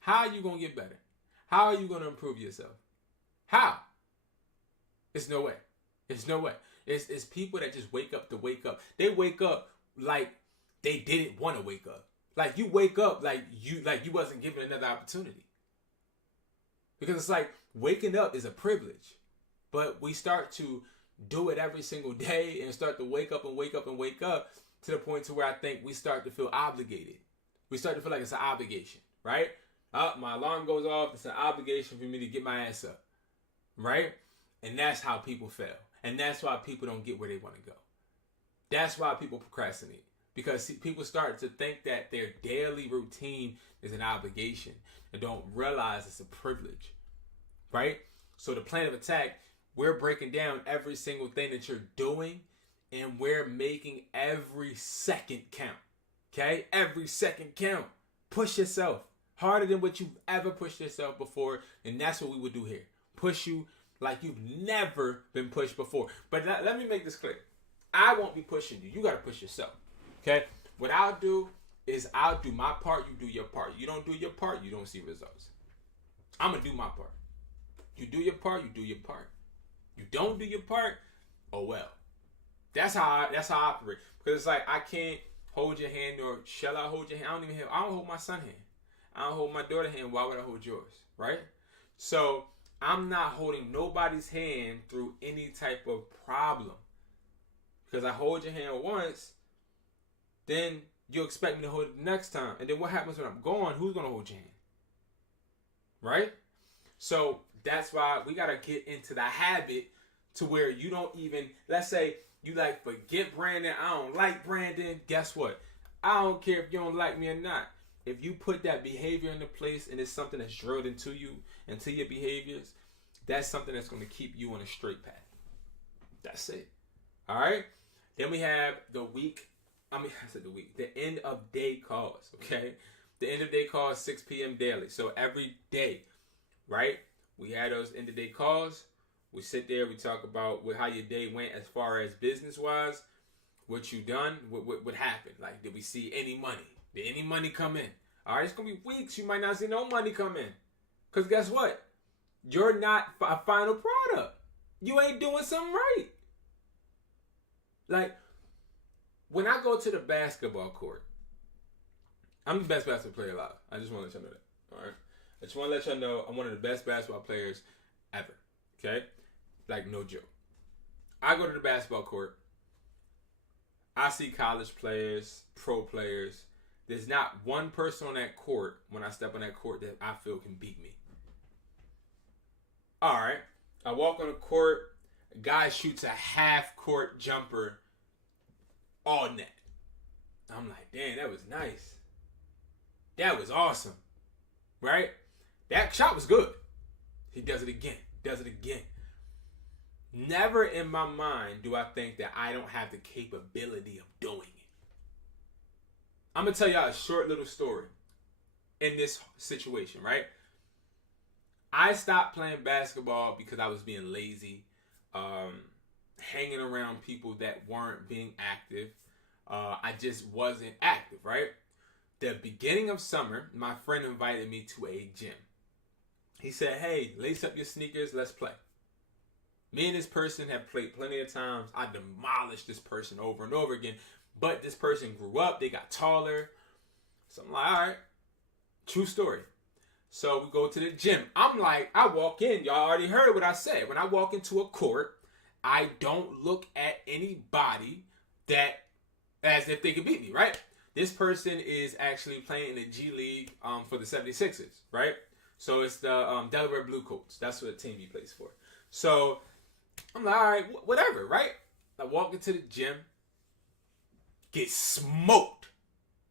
how are you going to get better? How are you going to improve yourself? How? It's no way. It's no way. It's people that just wake up to wake up. They wake up like they didn't want to wake up. Like, you wake up like you wasn't given another opportunity. Because it's like waking up is a privilege. But we start to do it every single day and start to wake up and wake up and wake up to the point to where I think we start to feel obligated. We start to feel like it's an obligation, right? My alarm goes off. It's an obligation for me to get my ass up, right? And that's how people fail. And that's why people don't get where they want to go. That's why people procrastinate. Because people start to think that their daily routine is an obligation and don't realize it's a privilege, right? So the Plan of Attack, we're breaking down every single thing that you're doing and we're making every second count, okay? Every second count. Push yourself harder than what you've ever pushed yourself before, and that's what we would do here. Push you like you've never been pushed before. But let me make this clear. I won't be pushing you. You got to push yourself. Okay? What I'll do is I'll do my part, you do your part. You don't do your part, you don't see results. I'm going to do my part. You do your part, you do your part. You don't do your part, oh well. That's how I operate. Because it's like I can't hold your hand, or shall I hold your hand? I don't hold my son's hand. I don't hold my daughter's hand. Why would I hold yours? Right? So I'm not holding nobody's hand through any type of problem. Because I hold your hand once, then you expect me to hold it the next time. And then what happens when I'm gone? Who's going to hold your hand? Right? So that's why we got to get into the habit to where you don't even, let's say you like, forget Brandon. I don't like Brandon. Guess what? I don't care if you don't like me or not. If you put that behavior into place and it's something that's drilled into you, into your behaviors, that's something that's going to keep you on a straight path. That's it. All right? Then we have the end of day calls, okay? The end of day calls, 6 p.m. daily. So every day, right? We had those end of day calls. We sit there, we talk about how your day went as far as business-wise, what you done, what happened. Like, did we see any money? Did any money come in? All right, it's going to be weeks you might not see no money come in. Because guess what? You're not a final product. You ain't doing something right. Like, when I go to the basketball court, I'm the best basketball player alive. I just want to let y'all know that. All right? I just want to let y'all know I'm one of the best basketball players ever. Okay? Like, no joke. I go to the basketball court. I see college players, pro players. There's not one person on that court, when I step on that court, that I feel can beat me. All right. I walk on the court. A guy shoots a half-court jumper all net. I'm like, damn, that was nice. That was awesome. Right? That shot was good. He does it again. Does it again. Never in my mind do I think that I don't have the capability of doing it. I'm going to tell y'all a short little story in this situation, right? I stopped playing basketball because I was being lazy, hanging around people that weren't being active. I just wasn't active, right? The beginning of summer, my friend invited me to a gym. He said, hey, lace up your sneakers, let's play. Me and this person have played plenty of times. I demolished this person over and over again. But this person grew up, they got taller. So I'm like, all right, true story. So we go to the gym. I'm like, I walk in. Y'all already heard what I said. When I walk into a court, I don't look at anybody that as if they could beat me, right? This person is actually playing in the G League for the 76ers, right? So it's the Delaware Blue Coats. That's what team he plays for. So I'm like, all right, whatever, right? I walk into the gym, get smoked,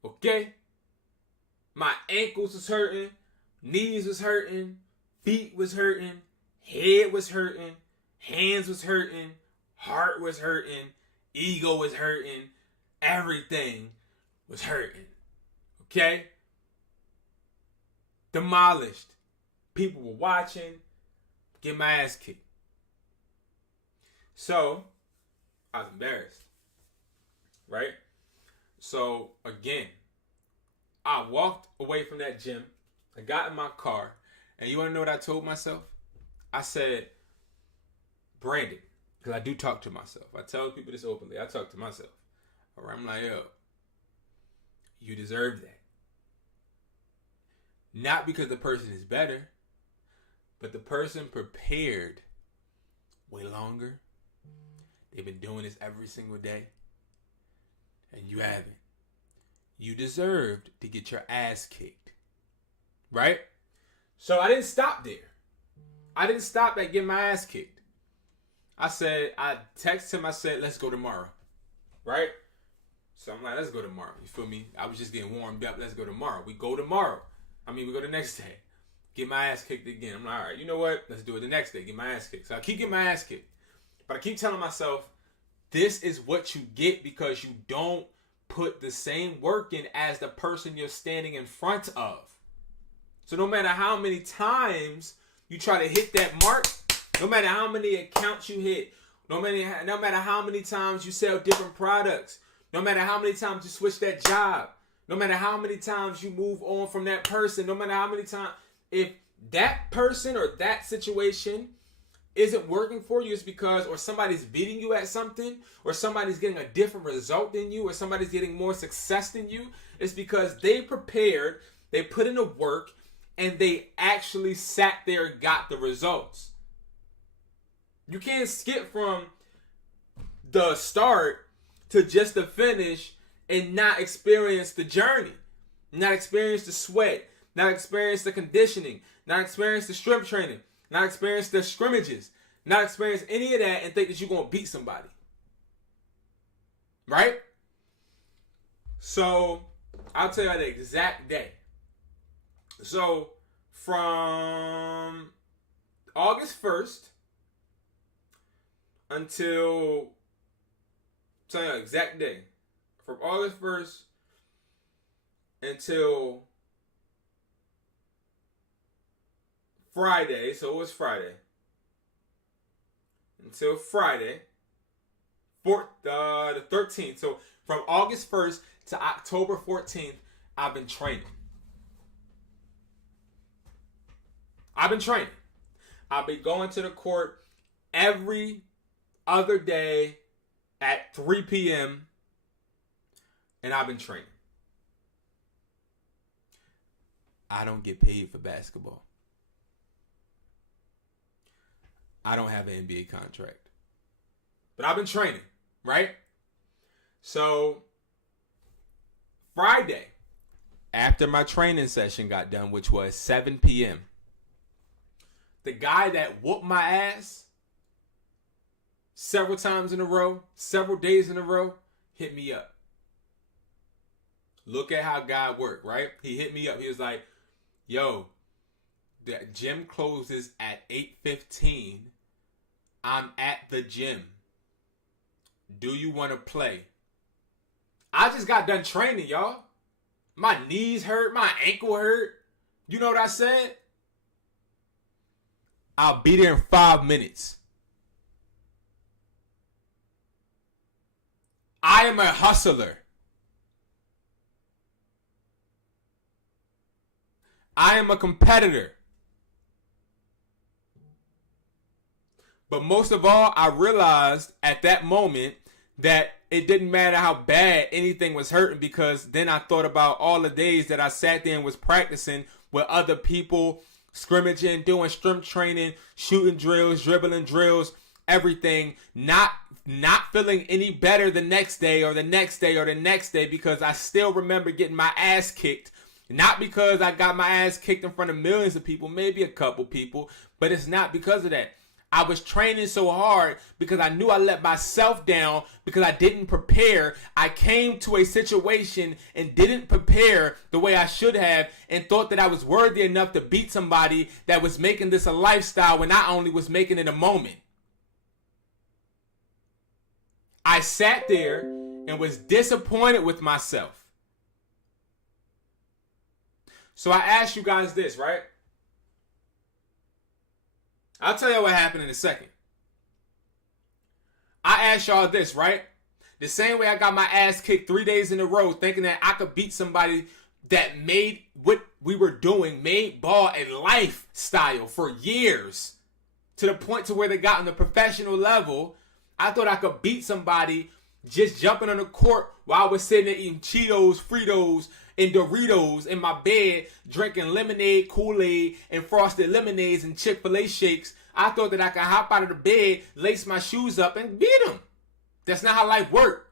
okay? My ankles was hurting, knees was hurting, feet was hurting, head was hurting, hands was hurting, heart was hurting, ego was hurting, everything was hurting, okay? Demolished. People were watching, get my ass kicked. So, I was embarrassed, right? So, again, I walked away from that gym. I got in my car. And you want to know what I told myself? I said, Brandon, because I do talk to myself. I tell people this openly. I talk to myself. Or I'm like, yo, you deserve that. Not because the person is better, but the person prepared way longer. They've been doing this every single day. And you haven't. You deserved to get your ass kicked. Right? So I didn't stop there. I didn't stop at getting my ass kicked. I texted him, I said, let's go tomorrow. Right? So I'm like, let's go tomorrow. You feel me? I was just getting warmed up. Let's go tomorrow. We go tomorrow. We go the next day. Get my ass kicked again. I'm like, all right, you know what? Let's do it the next day. Get my ass kicked. So I keep getting my ass kicked. But I keep telling myself, this is what you get because you don't put the same work in as the person you're standing in front of. So no matter how many times you try to hit that mark, no matter how many accounts you hit, no matter how many times you sell different products, no matter how many times you switch that job, no matter how many times you move on from that person, no matter how many times, if that person or that situation isn't working for you, it's because or somebody's beating you at something, or somebody's getting a different result than you, or somebody's getting more success than you, it's because they prepared, they put in the work, and they actually sat there and got the results. You can't skip from the start to just the finish and not experience the journey, not experience the sweat, not experience the conditioning, not experience the strength training, not experience the scrimmages, not experience any of that and think that you're going to beat somebody. Right? So, I'll tell you the exact day. So, from August 1st until, tell you the exact day. From August 1st until Friday, so it was Friday. Until Friday, the 13th. So from August 1st to October 14th, I've been training. I've been going to the court every other day at 3 p.m. and I've been training. I don't get paid for basketball. I don't have an NBA contract. But I've been training, right? So, Friday, after my training session got done, which was 7 p.m., the guy that whooped my ass several times in a row, several days in a row, hit me up. Look at how God worked, right? He hit me up. He was like, yo, the gym closes at 8:15. I'm at the gym. Do you want to play? I just got done training, y'all. My knees hurt. My ankle hurt. You know what I said? I'll be there in 5 minutes. I am a hustler. I am a competitor. But most of all, I realized at that moment that it didn't matter how bad anything was hurting, because then I thought about all the days that I sat there and was practicing with other people, scrimmaging, doing strength training, shooting drills, dribbling drills, everything, not not feeling any better the next day or the next day or the next day, because I still remember getting my ass kicked. Not because I got my ass kicked in front of millions of people, maybe a couple people, but it's not because of that. I was training so hard because I knew I let myself down because I didn't prepare. I came to a situation and didn't prepare the way I should have, and thought that I was worthy enough to beat somebody that was making this a lifestyle when I only was making it a moment. I sat there and was disappointed with myself. So I asked you guys this, right? I'll tell you what happened in a second. I asked y'all this, right? The same way I got my ass kicked 3 days in a row thinking that I could beat somebody that made what we were doing, made ball a lifestyle for years, to the point to where they got on the professional level. I thought I could beat somebody just jumping on the court while I was sitting there eating Cheetos, Fritos, and Doritos in my bed, drinking lemonade, Kool-Aid, and frosted lemonades and Chick-fil-A shakes. I thought that I could hop out of the bed, lace my shoes up, and beat them. That's not how life works.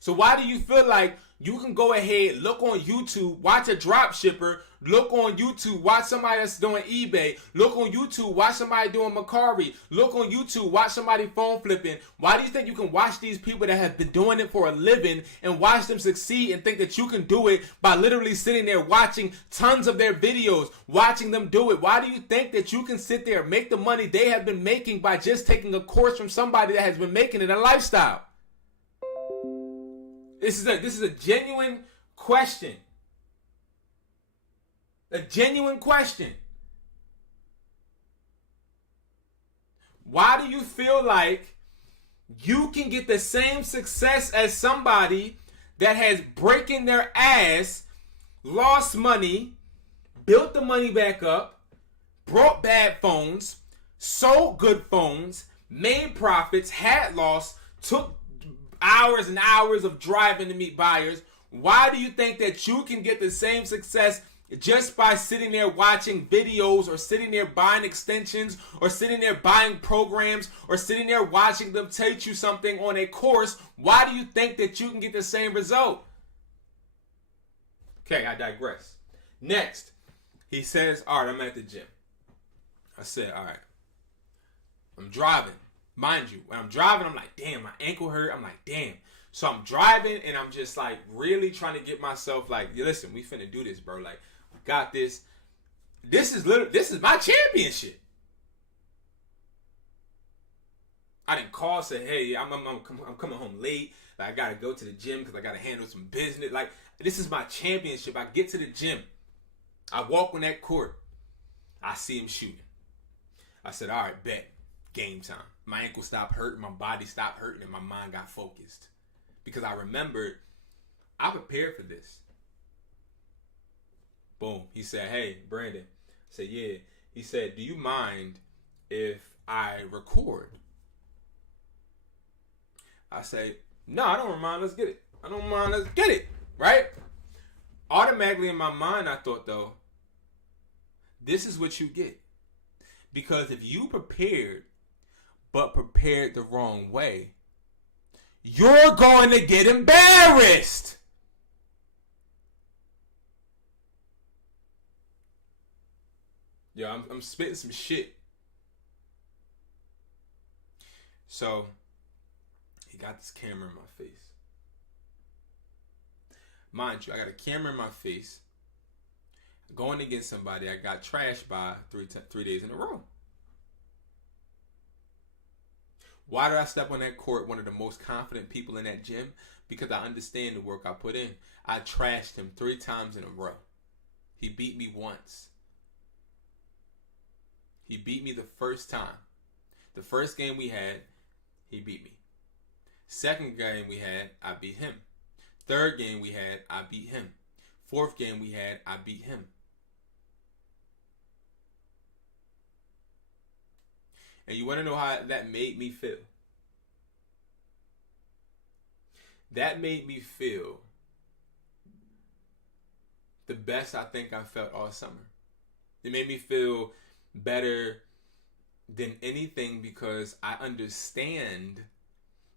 So why do you feel like you can go ahead, look on YouTube, watch a drop shipper, look on YouTube, watch somebody that's doing eBay, look on YouTube, watch somebody doing MERCARI, look on YouTube, watch somebody phone flipping? Why do you think you can watch these people that have been doing it for a living and watch them succeed and think that you can do it by literally sitting there watching tons of their videos, watching them do it? Why do you think that you can sit there and make the money they have been making by just taking a course from somebody that has been making it a lifestyle? This is a genuine question. A genuine question. Why do you feel like you can get the same success as somebody that has breaking their ass, lost money, built the money back up, brought bad phones, sold good phones, made profits, had loss, took hours and hours of driving to meet buyers? Why do you think that you can get the same success just by sitting there watching videos, or sitting there buying extensions, or sitting there buying programs, or sitting there watching them teach you something on a course? Why do you think that you can get the same result? Okay, I digress. Next, he says, all right, I'm at the gym. I said, all right, I'm driving. Mind you, when I'm driving, I'm like, damn, my ankle hurt. I'm like, damn. So I'm driving and I'm just like really trying to get myself like, listen, we finna do this, bro. Like, I got this. This is my championship. I didn't call and say, hey, I'm coming home late. Like, I gotta go to the gym because I gotta handle some business. Like, this is my championship. I get to the gym. I walk on that court. I see him shooting. I said, all right, bet. Game time. My ankle stopped hurting, my body stopped hurting, and my mind got focused. Because I remembered, I prepared for this. Boom. He said, hey, Brandon. I said, yeah. He said, do you mind if I record? I say, no, I don't mind. Let's get it. I don't mind. Let's get it. Right? Automatically in my mind, I thought, though, this is what you get. Because if you prepared, but prepared the wrong way, you're going to get embarrassed. Yeah, I'm spitting some shit. So, he got this camera in my face. Mind you, I got a camera in my face. Going against somebody I got trashed by 3 days in a row. Why did I step on that court, one of the most confident people in that gym? Because I understand the work I put in. I trashed him 3 times in a row. He beat me once. He beat me the first time. The first game we had, he beat me. Second game we had, I beat him. Third game we had, I beat him. Fourth game we had, I beat him. And you want to know how that made me feel? That made me feel the best I think I felt all summer. It made me feel better than anything because I understand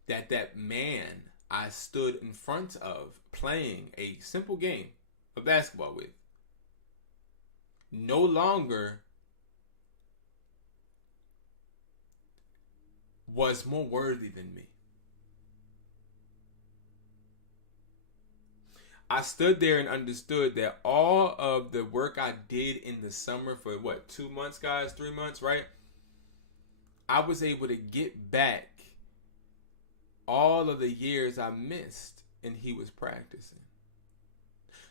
that man I stood in front of playing a simple game of basketball with no longer was more worthy than me. I stood there and understood that all of the work I did in the summer for 2 months, guys, 3 months, right? I was able to get back all of the years I missed, and he was practicing.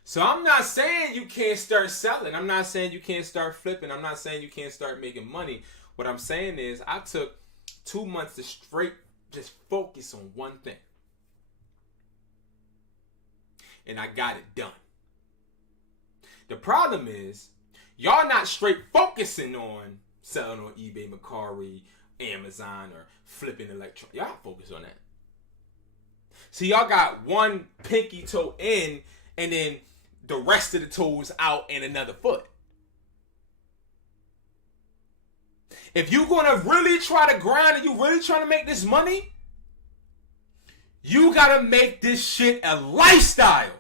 So I'm not saying you can't start selling. I'm not saying you can't start flipping. I'm not saying you can't start making money. What I'm saying is I took 2 months to straight just focus on one thing. And I got it done. The problem is, y'all not straight focusing on selling on eBay, MERCARI, Amazon, or flipping electronics. Y'all focus on that. See, y'all got one pinky toe in, and then the rest of the toes out and another foot. If you're going to really try to grind and you really trying to make this money, you got to make this shit a lifestyle.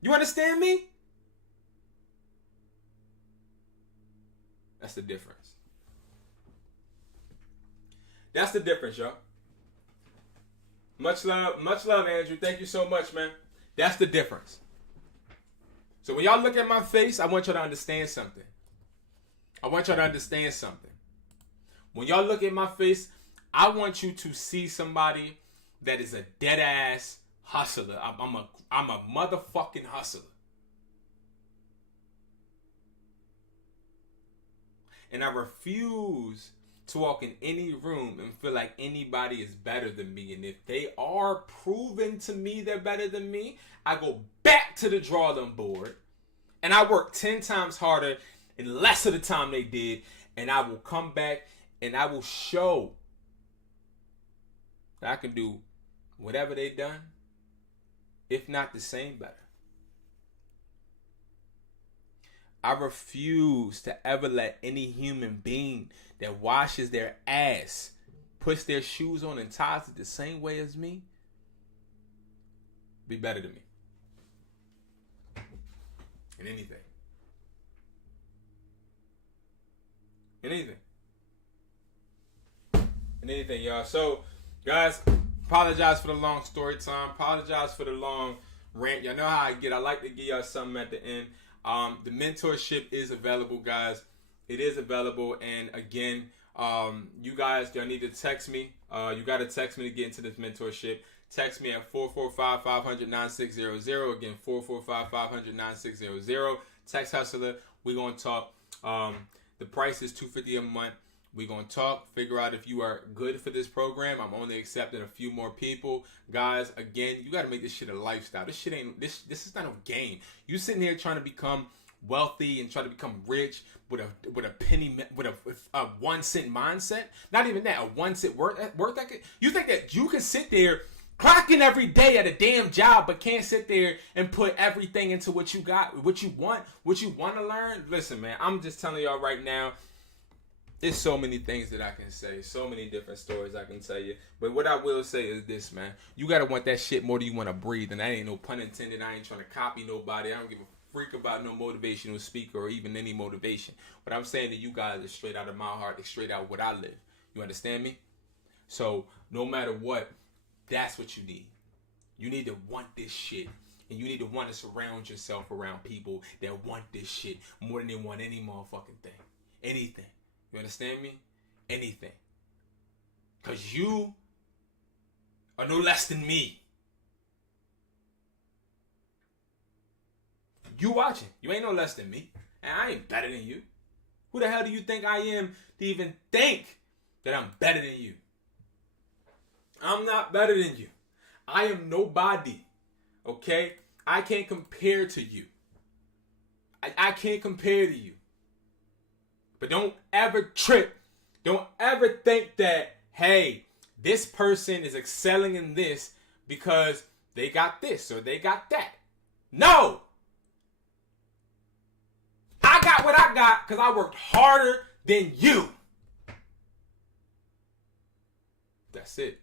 You understand me? That's the difference. That's the difference, y'all. Much love, Andrew. Thank you so much, man. That's the difference. So when y'all look at my face, I want y'all to understand something. When y'all look at my face, I want you to see somebody that is a dead ass hustler. I'm a motherfucking hustler. And I refuse to walk in any room and feel like anybody is better than me. And if they are proven to me they're better than me, I go back to the drawing board and I work 10 times harder in less of the time they did. And I will come back and I will show that I can do whatever they done, if not the same, better. I refuse to ever let any human being that washes their ass, puts their shoes on and ties it the same way as me, be better than me. In anything. In anything, y'all. So, guys, apologize for the long story time. Apologize for the long rant. Y'all know how I get. I like to give y'all something at the end. The mentorship is available, guys. It is available. And again, you guys, y'all need to text me. You got to text me to get into this mentorship. Text me at 445-500-9600. Again, 445-500-9600. Text Hustler. We're going to talk. The price is $250 a month. We're going to talk, figure out if you are good for this program. I'm only accepting a few more people. Guys, again, you got to make this shit a lifestyle. This shit ain't, this is not a game. You sitting here trying to become wealthy and try to become rich with a penny, with a 1 cent mindset. Not even that, a 1 cent worth ethic. You think that you can sit there clocking every day at a damn job, but can't sit there and put everything into what you got, what you want to learn? Listen, man, I'm just telling y'all right now, there's so many things that I can say, so many different stories I can tell you. But what I will say is this, man. You got to want that shit more than you want to breathe. And that ain't no pun intended. I ain't trying to copy nobody. I don't give a freak about no motivational speaker or even any motivation. What I'm saying to you guys is straight out of my heart. It's straight out what I live. You understand me? So no matter what, that's what you need. You need to want this shit. And you need to want to surround yourself around people that want this shit more than they want any motherfucking thing. Anything. You understand me? Anything. Because you are no less than me. You watching. You ain't no less than me. And I ain't better than you. Who the hell do you think I am to even think that I'm better than you? I'm not better than you. I am nobody. Okay? I can't compare to you. I can't compare to you. But don't ever trip. Don't ever think that, hey, this person is excelling in this because they got this or they got that. No! I got what I got because I worked harder than you. That's it.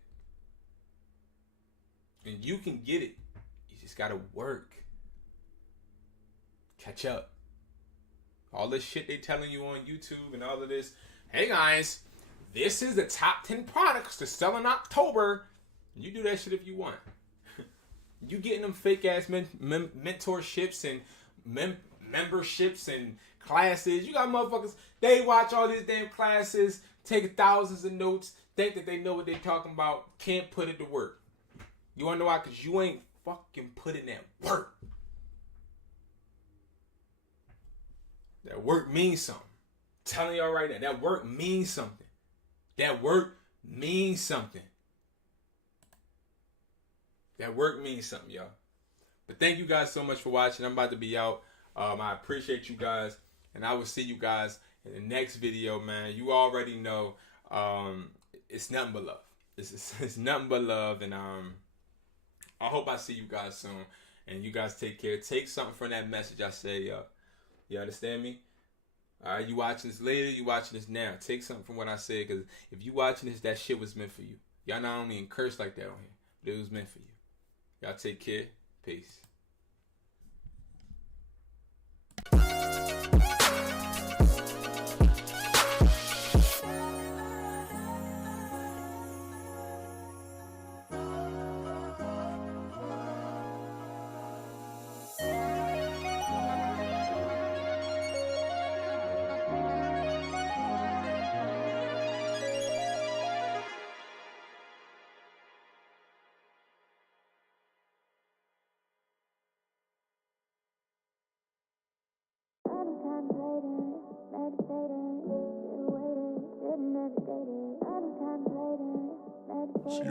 And you can get it. You just gotta work. Catch up. All this shit they telling you on YouTube and all of this. Hey guys, this is the top 10 products to sell in October. You do that shit if you want. You getting them fake ass mentorships and memberships and classes. You got motherfuckers, they watch all these damn classes, take thousands of notes, think that they know what they talking about, can't put it to work. You wanna know why? Because you ain't fucking putting that work. That work means something. I'm telling y'all right now, that work means something. That work means something. That work means something, y'all. But thank you guys so much for watching. I'm about to be out. I appreciate you guys. And I will see you guys in the next video, man. You already know it's nothing but love. It's nothing but love. And I hope I see you guys soon. And you guys take care. Take something from that message I said, y'all. You understand me? All right, you watching this later, you watching this now. Take something from what I said, because if you watching this, that shit was meant for you. Y'all not only in curse like that on here, but it was meant for you. Y'all take care. Peace. Contemplating, meditating, still waiting, shouldn't have dated. I'm contemplating, meditating.